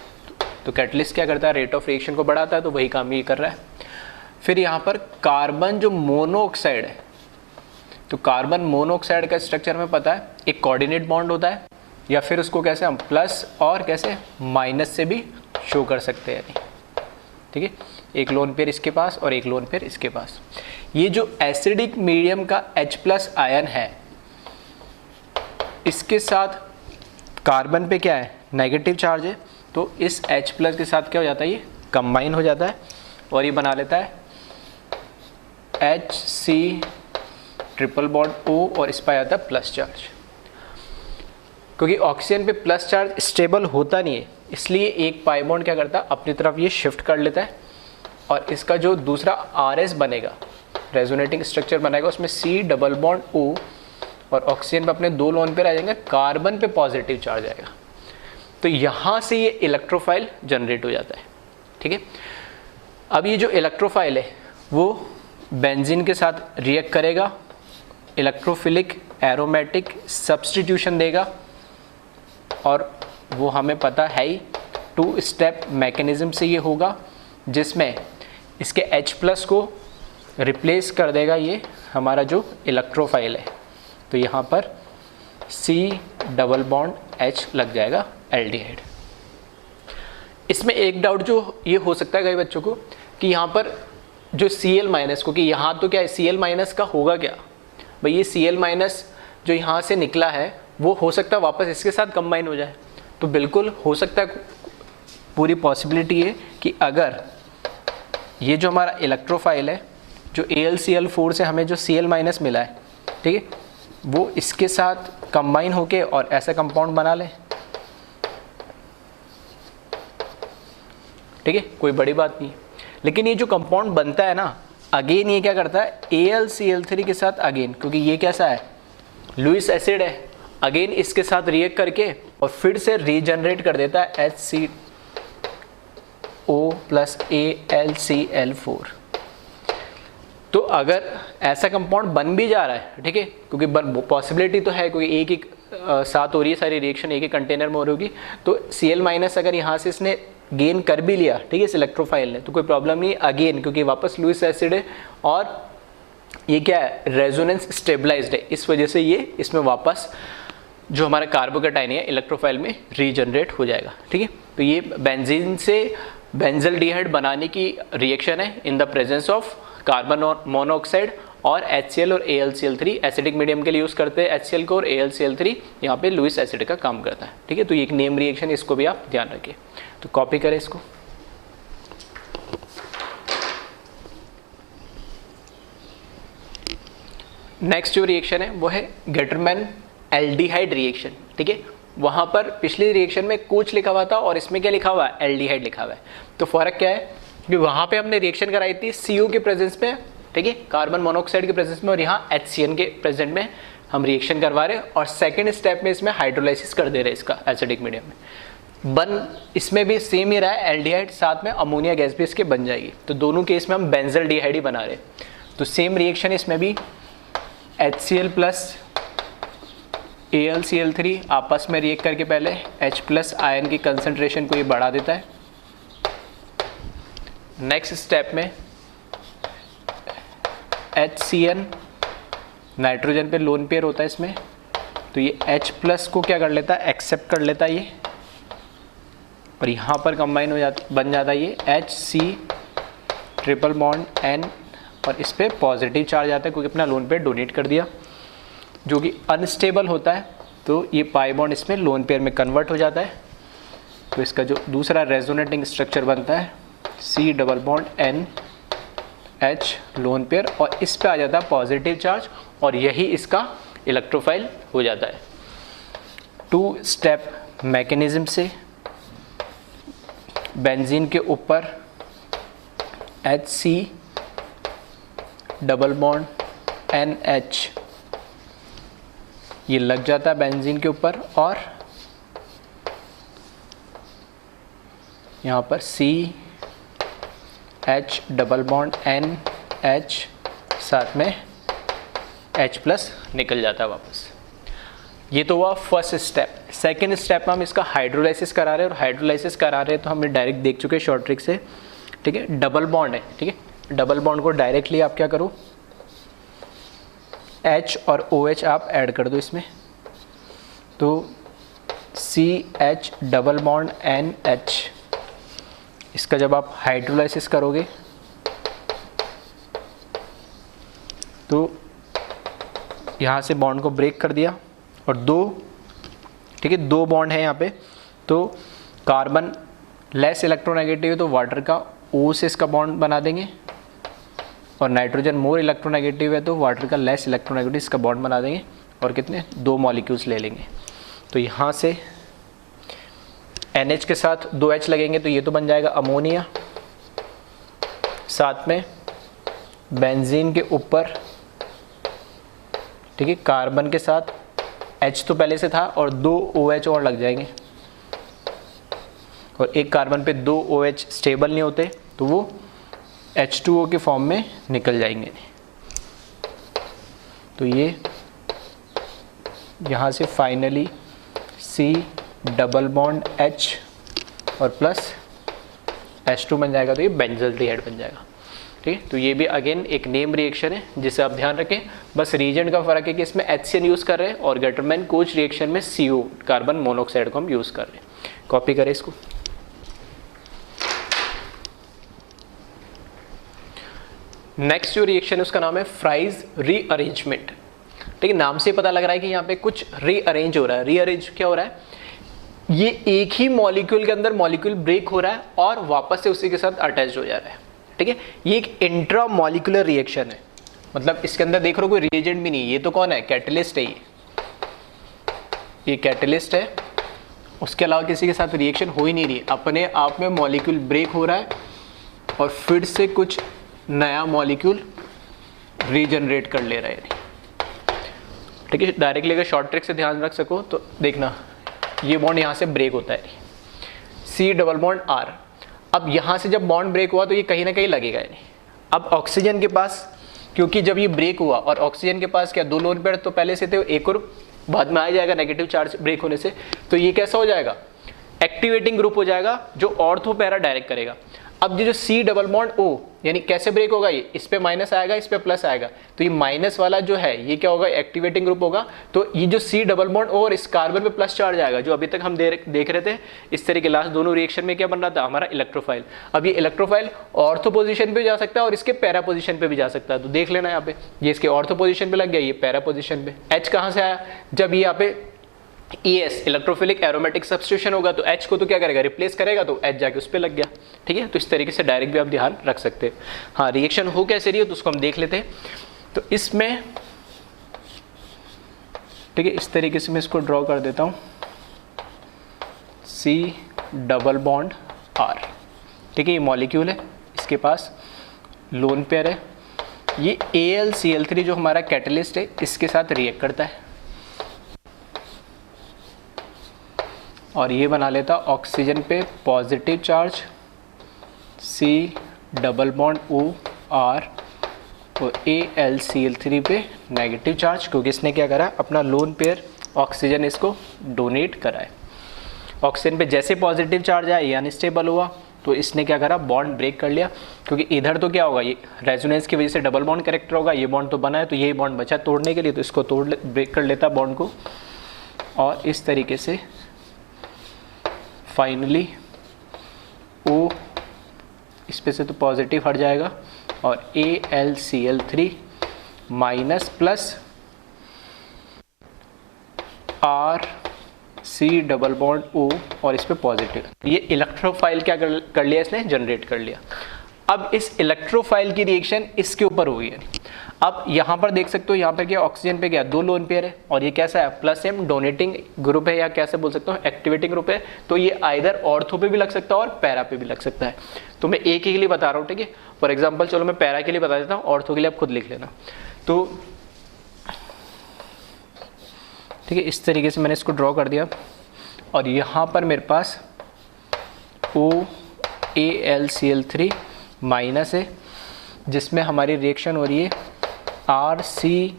तो कैटलिस्ट क्या करता है, रेट ऑफ रिएक्शन को बढ़ाता है, तो वही काम ये कर रहा है। फिर यहाँ पर कार्बन जो मोनोऑक्साइड है, तो कार्बन मोनोऑक्साइड का स्ट्रक्चर में पता है, एक कोऑर्डिनेट बॉन्ड होता है, या फिर उसको कैसे हम प्लस और कैसे माइनस से भी शो कर सकते हैं, ठीक है। एक लोन पेयर इसके पास और एक लोन पेयर इसके पास। ये जो एसिडिक मीडियम का H+ आयन है, इसके साथ कार्बन पे क्या है, नेगेटिव चार्ज है, तो इस H+ के साथ क्या हो जाता है, ये कंबाइन हो जाता है और ये बना लेता है HC ट्रिपल बॉन्ड O, और इस पर आता है प्लस चार्ज। क्योंकि ऑक्सीजन पे प्लस चार्ज स्टेबल होता नहीं है, इसलिए एक पाई बॉन्ड क्या करता है, अपनी तरफ ये शिफ्ट कर लेता है, और इसका जो दूसरा RS बनेगा, रेजोनेटिंग स्ट्रक्चर बनाएगा, उसमें C डबल बॉन्ड O, और ऑक्सीजन पे अपने दो लोन पे रह जाएंगे, कार्बन पे पॉजिटिव चार्ज आएगा। तो यहाँ से ये इलेक्ट्रोफाइल जनरेट हो जाता है, ठीक है। अब ये जो इलेक्ट्रोफाइल है वो बेंजीन के साथ रिएक्ट करेगा, इलेक्ट्रोफिलिक एरोमेटिक सब्स्टिट्यूशन देगा, और वो हमें पता है ही 2 स्टेप मैकेनिज्म से ये होगा, जिसमें इसके H+ को रिप्लेस कर देगा ये हमारा जो इलेक्ट्रोफाइल है। तो यहाँ पर C डबल बॉन्ड H लग जाएगा एल्डिहाइड। इसमें एक डाउट जो ये हो सकता है कई बच्चों को कि यहाँ पर जो Cl- क्योंकि यहाँ तो क्या है, Cl- का होगा क्या भाई, ये Cl- जो यहाँ से निकला है वो हो सकता है वापस इसके साथ कंबाइन हो जाए। तो बिल्कुल हो सकता है, पूरी पॉसिबिलिटी है कि अगर ये जो हमारा इलेक्ट्रोफाइल है, जो AlCl4 से हमें जो Cl- मिला है, ठीक है, वो इसके साथ कंबाइन होके और ऐसा कंपाउंड बना ले, ठीक है, कोई बड़ी बात नहीं। लेकिन ये जो कंपाउंड बनता है ना, अगेन ये क्या करता है, AlCl3 के साथ अगेन, क्योंकि ये कैसा है, लुईस एसिड है, अगेन इसके साथ रिएक्ट करके और फिर से रीजनरेट कर देता है HCO + AlCl4। तो अगर ऐसा कंपाउंड बन भी जा रहा है, ठीक है, क्योंकि पॉसिबिलिटी तो है, क्योंकि एक ही साथ हो रही है सारी रिएक्शन, एक ही कंटेनर में हो रही होगी, तो Cl- अगर यहाँ से इसने गेन कर भी लिया, ठीक है, इस इलेक्ट्रोफाइल ने, तो कोई प्रॉब्लम नहीं अगेन, क्योंकि वापस लुईस एसिड है और ये क्या है, रेजोनेंस स्टेबलाइज्ड है, इस वजह से ये इसमें वापस जो हमारा कार्बोकेटाइन है इलेक्ट्रोफाइल में रीजनरेट हो जाएगा, ठीक है। तो ये बेंजीन से बेंजल्डिहाइड बनाने की रिएक्शन है in the presence of carbon monoxide, और HCl और AlCl3 एसिडिक मीडियम के लिए यूज़ करते हैं HCl को, और AlCl3 यहाँ पे लुईस एसिड का काम करता है, ठीक है। तो ये एक नेम रिएक्शन, इसको भी आप ध्यान रखिए। तो कॉपी करें इसको। नेक्स्ट जो रिएक्शन है वो है गटरमैन एल्डिहाइड रिएक्शन, ठीक है। वहाँ पर पिछली रिएक्शन में कोच लिखा हुआ था और इसमें क्या लिखा हुआ है, एल्डिहाइड लिखा हुआ है। तो फर्क क्या है कि वहाँ पे हमने रिएक्शन कराई थी CO के प्रेजेंस में ठीक है, कार्बन मोनोऑक्साइड के प्रेजेंस में और यहाँ HCN के प्रेजेंट में हम रिएक्शन करवा रहे हैं और सेकेंड स्टेप में इसमें हाइड्रोलाइसिस कर दे रहे हैं इसका एसिडिक मीडियम में। बन इसमें भी सेम ही रहा है, एल्डिहाइड साथ में अमोनिया गैस भी इसके बन जाएगी, तो दोनों केस में हम बेंजल्डिहाइड ही बना रहे हैं। तो सेम रिएक्शन इसमें भी HCl प्लस AlCl3 आपस में रिएक्ट करके पहले H प्लस आयन की कंसंट्रेशन को ये बढ़ा देता है। नेक्स्ट स्टेप में HCN नाइट्रोजन पे लोन पेयर होता है इसमें, तो ये H प्लस को क्या कर लेता है, एक्सेप्ट कर लेता है ये, और यहाँ पर कंबाइन हो जाता, बन जाता है ये HC ट्रिपल बॉन्ड N, और इस पर पॉजिटिव चार्ज आता है क्योंकि अपना लोन पेयर डोनेट कर दिया, जो कि अनस्टेबल होता है, तो ये पाई बॉन्ड इसमें लोन पेयर में कन्वर्ट हो जाता है। तो इसका जो दूसरा रेजोनेटिंग स्ट्रक्चर बनता है C double bond N H lone pair, और इस पे आ जाता है पॉजिटिव चार्ज, और यही इसका इलेक्ट्रोफाइल हो जाता है। 2 स्टेप मैकेनिज्म से बेंजीन के ऊपर HC डबल बॉन्ड NH ये लग जाता है बेंजीन के ऊपर, और यहाँ पर CH डबल बॉन्ड NH साथ में H प्लस निकल जाता है वापस। ये तो हुआ फर्स्ट स्टेप। सेकेंड स्टेप में हम इसका हाइड्रोलाइसिस करा रहे हैं, और हाइड्रोलाइसिस करा रहे हैं तो हमने डायरेक्ट देख चुके हैं शॉर्ट ट्रिक से, ठीक है। डबल बॉन्ड है, ठीक है, डबल बॉन्ड को डायरेक्टली आप क्या करो, H और OH आप ऐड कर दो इसमें, तो CH डबल बॉन्ड NH, इसका जब आप हाइड्रोलाइसिस करोगे तो यहाँ से बॉन्ड को ब्रेक कर दिया, और 2, ठीक है, 2 बॉन्ड है यहाँ पे, तो कार्बन लेस इलेक्ट्रोनेगेटिव है तो वाटर का O से इसका बॉन्ड बना देंगे, और नाइट्रोजन मोर इलेक्ट्रोनेगेटिव है तो वाटर का लेस इलेक्ट्रोनेगेटिव इसका बॉन्ड बना देंगे, और कितने 2 मॉलिक्यूल्स ले लेंगे। तो यहाँ से NH के साथ 2H लगेंगे तो ये तो बन जाएगा अमोनिया, साथ में बेंजीन के ऊपर, ठीक है, कार्बन के साथ H तो पहले से था और 2 OH और लग जाएंगे, और एक कार्बन पे 2 OH स्टेबल नहीं होते तो वो H2O के फॉर्म में निकल जाएंगे। तो ये यहाँ से finally C double bond H और प्लस H2 बन जाएगा, तो ये बेंजल्डिहाइड बन जाएगा, ठीक है। तो ये भी अगेन एक नेम रिएक्शन है जिसे आप ध्यान रखें, बस रीजेंट का फर्क है कि इसमें HCN यूज़ कर रहे हैं और गेटरमैन कोच रिएक्शन में CO कार्बन मोनोऑक्साइड को हम यूज़ कर रहे हैं। कॉपी करें इसको। नेक्स्ट जो रिएक्शन है उसका नाम है फ्राइज रीअरेंजमेंट, ठीक है। नाम से पता लग रहा है कि यहाँ पे कुछ रीअरेंज हो रहा है। रीअरेंज क्या हो रहा है, ये एक ही मॉलिक्यूल के अंदर मॉलिक्यूल ब्रेक हो रहा है और वापस से उसी के साथ अटैच हो जा रहा है, ठीक है। ये एक इंट्रा मॉलिक्यूलर रिएक्शन है, मतलब इसके अंदर देख रहे हो कोई रिएजेंट भी नहीं, ये तो कौन है, कैटलिस्ट है, ये कैटलिस्ट है, उसके अलावा किसी के साथ रिएक्शन हो ही नहीं रही, अपने आप में मॉलिक्यूल ब्रेक हो रहा है और फिर से कुछ नया मॉलिक्यूल रीजनरेट कर ले रहा है, ठीक है। डायरेक्टली अगर शॉर्ट ट्रिक से ध्यान रख सको तो देखना, ये बॉन्ड यहाँ से ब्रेक होता है, C डबल बॉन्ड R। अब यहाँ से जब बॉन्ड ब्रेक हुआ तो ये कहीं ना कहीं लगेगा नहीं। अब ऑक्सीजन के पास, क्योंकि जब ये ब्रेक हुआ और ऑक्सीजन के पास क्या 2 लोन पेयर तो पहले से थे, एक और बाद में आ जाएगा नेगेटिव चार्ज ब्रेक होने से, तो ये कैसा हो जाएगा, एक्टिवेटिंग ग्रुप हो जाएगा जो ऑर्थो पैरा डायरेक्ट करेगा। अब ये जो C डबल बॉन्ड O यानी कैसे ब्रेक होगा, ये इस पे माइनस आएगा, इस पे प्लस आएगा, तो ये माइनस वाला जो है ये क्या होगा, एक्टिवेटिंग ग्रुप होगा। तो ये जो C डबल बॉन्ड O और इस कार्बन पे प्लस चार्ज आएगा, जो अभी तक हम देख रहे थे इस तरह के लास्ट दोनों रिएक्शन में क्या बन रहा था, हमारा इलेक्ट्रोफाइल। अब ये इलेक्ट्रोफाइल ऑर्थो पोजीशन पे जा सकता है और इसके पैरा पोजीशन पे भी जा सकता है, तो देख लेना यहाँ पे, ये इसके ऑर्थो पोजीशन पे लग गया, ये पैरा पोजीशन पे। H कहाँ से आया, जब ये यहाँ पे ES इलेक्ट्रोफिलिक एरोमेटिक सब्स्टिट्यूशन होगा तो H को तो क्या करेगा, रिप्लेस करेगा, तो H जाके उस पर लग गया, ठीक है। तो इस तरीके से डायरेक्ट भी आप ध्यान रख सकते हैं। हाँ, रिएक्शन हो कैसे रही है तो उसको हम देख लेते हैं। तो इसमें, ठीक है, इस तरीके से मैं इसको ड्रॉ कर देता हूँ, C डबल बॉन्ड R, ठीक है। ये मॉलिक्यूल है, इसके पास लोन पेयर है, ये AlCl3 जो हमारा कैटलिस्ट है इसके साथ रिएक्ट करता है और ये बना लेता ऑक्सीजन पे positive charge C double bond OR और AlCl3 पे नेगेटिव चार्ज, क्योंकि इसने क्या करा अपना लोन पेयर ऑक्सीजन इसको डोनेट करा है। ऑक्सीजन पे जैसे पॉजिटिव चार्ज आया ये अनस्टेबल हुआ तो इसने क्या करा बॉन्ड ब्रेक कर लिया, क्योंकि इधर तो क्या होगा ये रेजोनेंस की वजह से डबल बॉन्ड करेक्टर होगा, ये बॉन्ड तो बना है तो यही बॉन्ड बचा तोड़ने के लिए, तो इसको ब्रेक कर लेता बॉन्ड को और इस तरीके से फाइनली O इस पे से तो पॉजिटिव हट जाएगा और AlCl3 minus plus C double bond O और इस पे पॉजिटिव, ये इलेक्ट्रोफाइल क्या कर लिया इसने जनरेट कर लिया। अब इस इलेक्ट्रोफाइल की रिएक्शन इसके ऊपर हुई है। अब यहाँ पर देख सकते हो यहाँ पे क्या ऑक्सीजन पे क्या 2 लोन पेयर है और ये कैसा है +M डोनेटिंग ग्रुप है या कैसे बोल सकता हूँ एक्टिवेटिंग ग्रुप है, तो ये आइदर ऑर्थो पे भी लग सकता है और पैरा पे भी लग सकता है। तो मैं एक ही के लिए बता रहा हूँ, ठीक है। फॉर एग्जाम्पल चलो मैं पैरा के लिए बता देता हूँ, ऑर्थो के लिए आप खुद लिख लेना। तो ठीक है, इस तरीके से मैंने इसको ड्रॉ कर दिया और यहाँ पर मेरे पास AlCl3 माइनस है जिसमें हमारी रिएक्शन हो रही है RC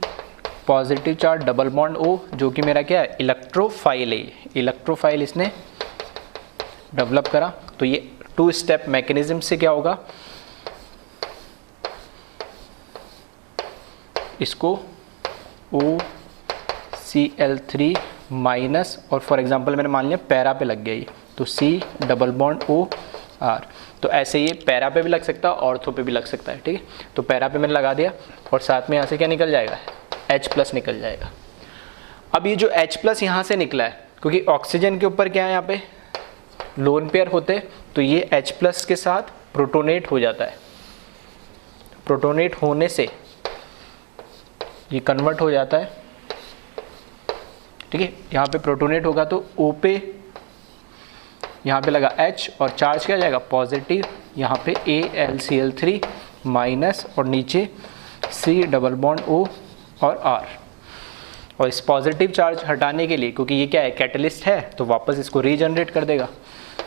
positive charge double bond O जो कि मेरा क्या है इलेक्ट्रोफाइल है। इलेक्ट्रोफाइल इसने डेवलप करा, तो ये 2 स्टेप मैकेनिज्म से क्या होगा इसको OCl3 माइनस और फॉर एग्जांपल मैंने मान लिया पैरा पे लग गया ये, तो C डबल बॉन्ड OR, तो ऐसे ये पैरा पे भी लग सकता है ऑर्थो पे भी लग सकता है, ठीक है। तो पैरा पे मैंने लगा दिया और साथ में यहाँ से क्या निकल जाएगा H+ निकल जाएगा। अब ये जो H+ यहाँ से निकला है क्योंकि ऑक्सीजन के ऊपर क्या है यहाँ पे लोन पेयर होते हैं, तो ये H+ के साथ प्रोटोनेट हो जाता है। प्रोटोनेट होने से ये कन्वर्ट हो जाता है, ठीक है। यहाँ पे प्रोटोनेट होगा तो O पे यहाँ पे लगा H और चार्ज क्या जाएगा पॉजिटिव, यहाँ पे AlCl3 माइनस और नीचे C डबल बॉन्ड O और R। और इस पॉजिटिव चार्ज हटाने के लिए क्योंकि ये क्या है कैटलिस्ट है तो वापस इसको रीजनरेट कर देगा,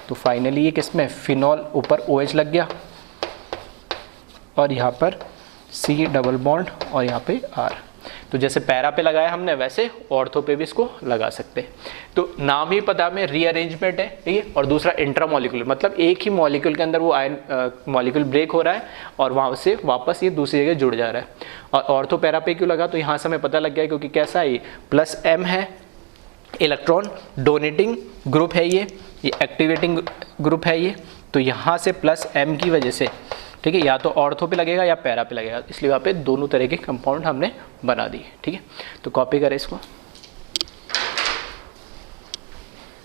तो फाइनली ये किसमें फिनॉल ऊपर OH लग गया और यहाँ पर C डबल बॉन्ड और यहाँ पे R। तो जैसे पैरा पे लगाया हमने वैसे ऑर्थो पे भी इसको लगा सकते हैं। तो नाम ही पता में रीअरेंजमेंट है, ठीक है। और दूसरा इंट्रामोलिकुलर, मतलब एक ही मॉलिक्यूल के अंदर वो आयन मॉलिक्यूल ब्रेक हो रहा है और वहाँ से वापस ये दूसरी जगह जुड़ जा रहा है। और ऑर्थो पैरा पे क्यों लगा, तो यहाँ से हमें पता लग गया क्योंकि कैसा है ये +M है, इलेक्ट्रॉन डोनेटिंग ग्रुप है ये एक्टिवेटिंग ग्रुप है ये, तो यहाँ से +M की वजह से, ठीक है, या तो ऑर्थो पे लगेगा या पैरा पे लगेगा, इसलिए वहाँ पे दोनों तरह के कंपाउंड हमने बना दिए, ठीक है। तो कॉपी करें इसको।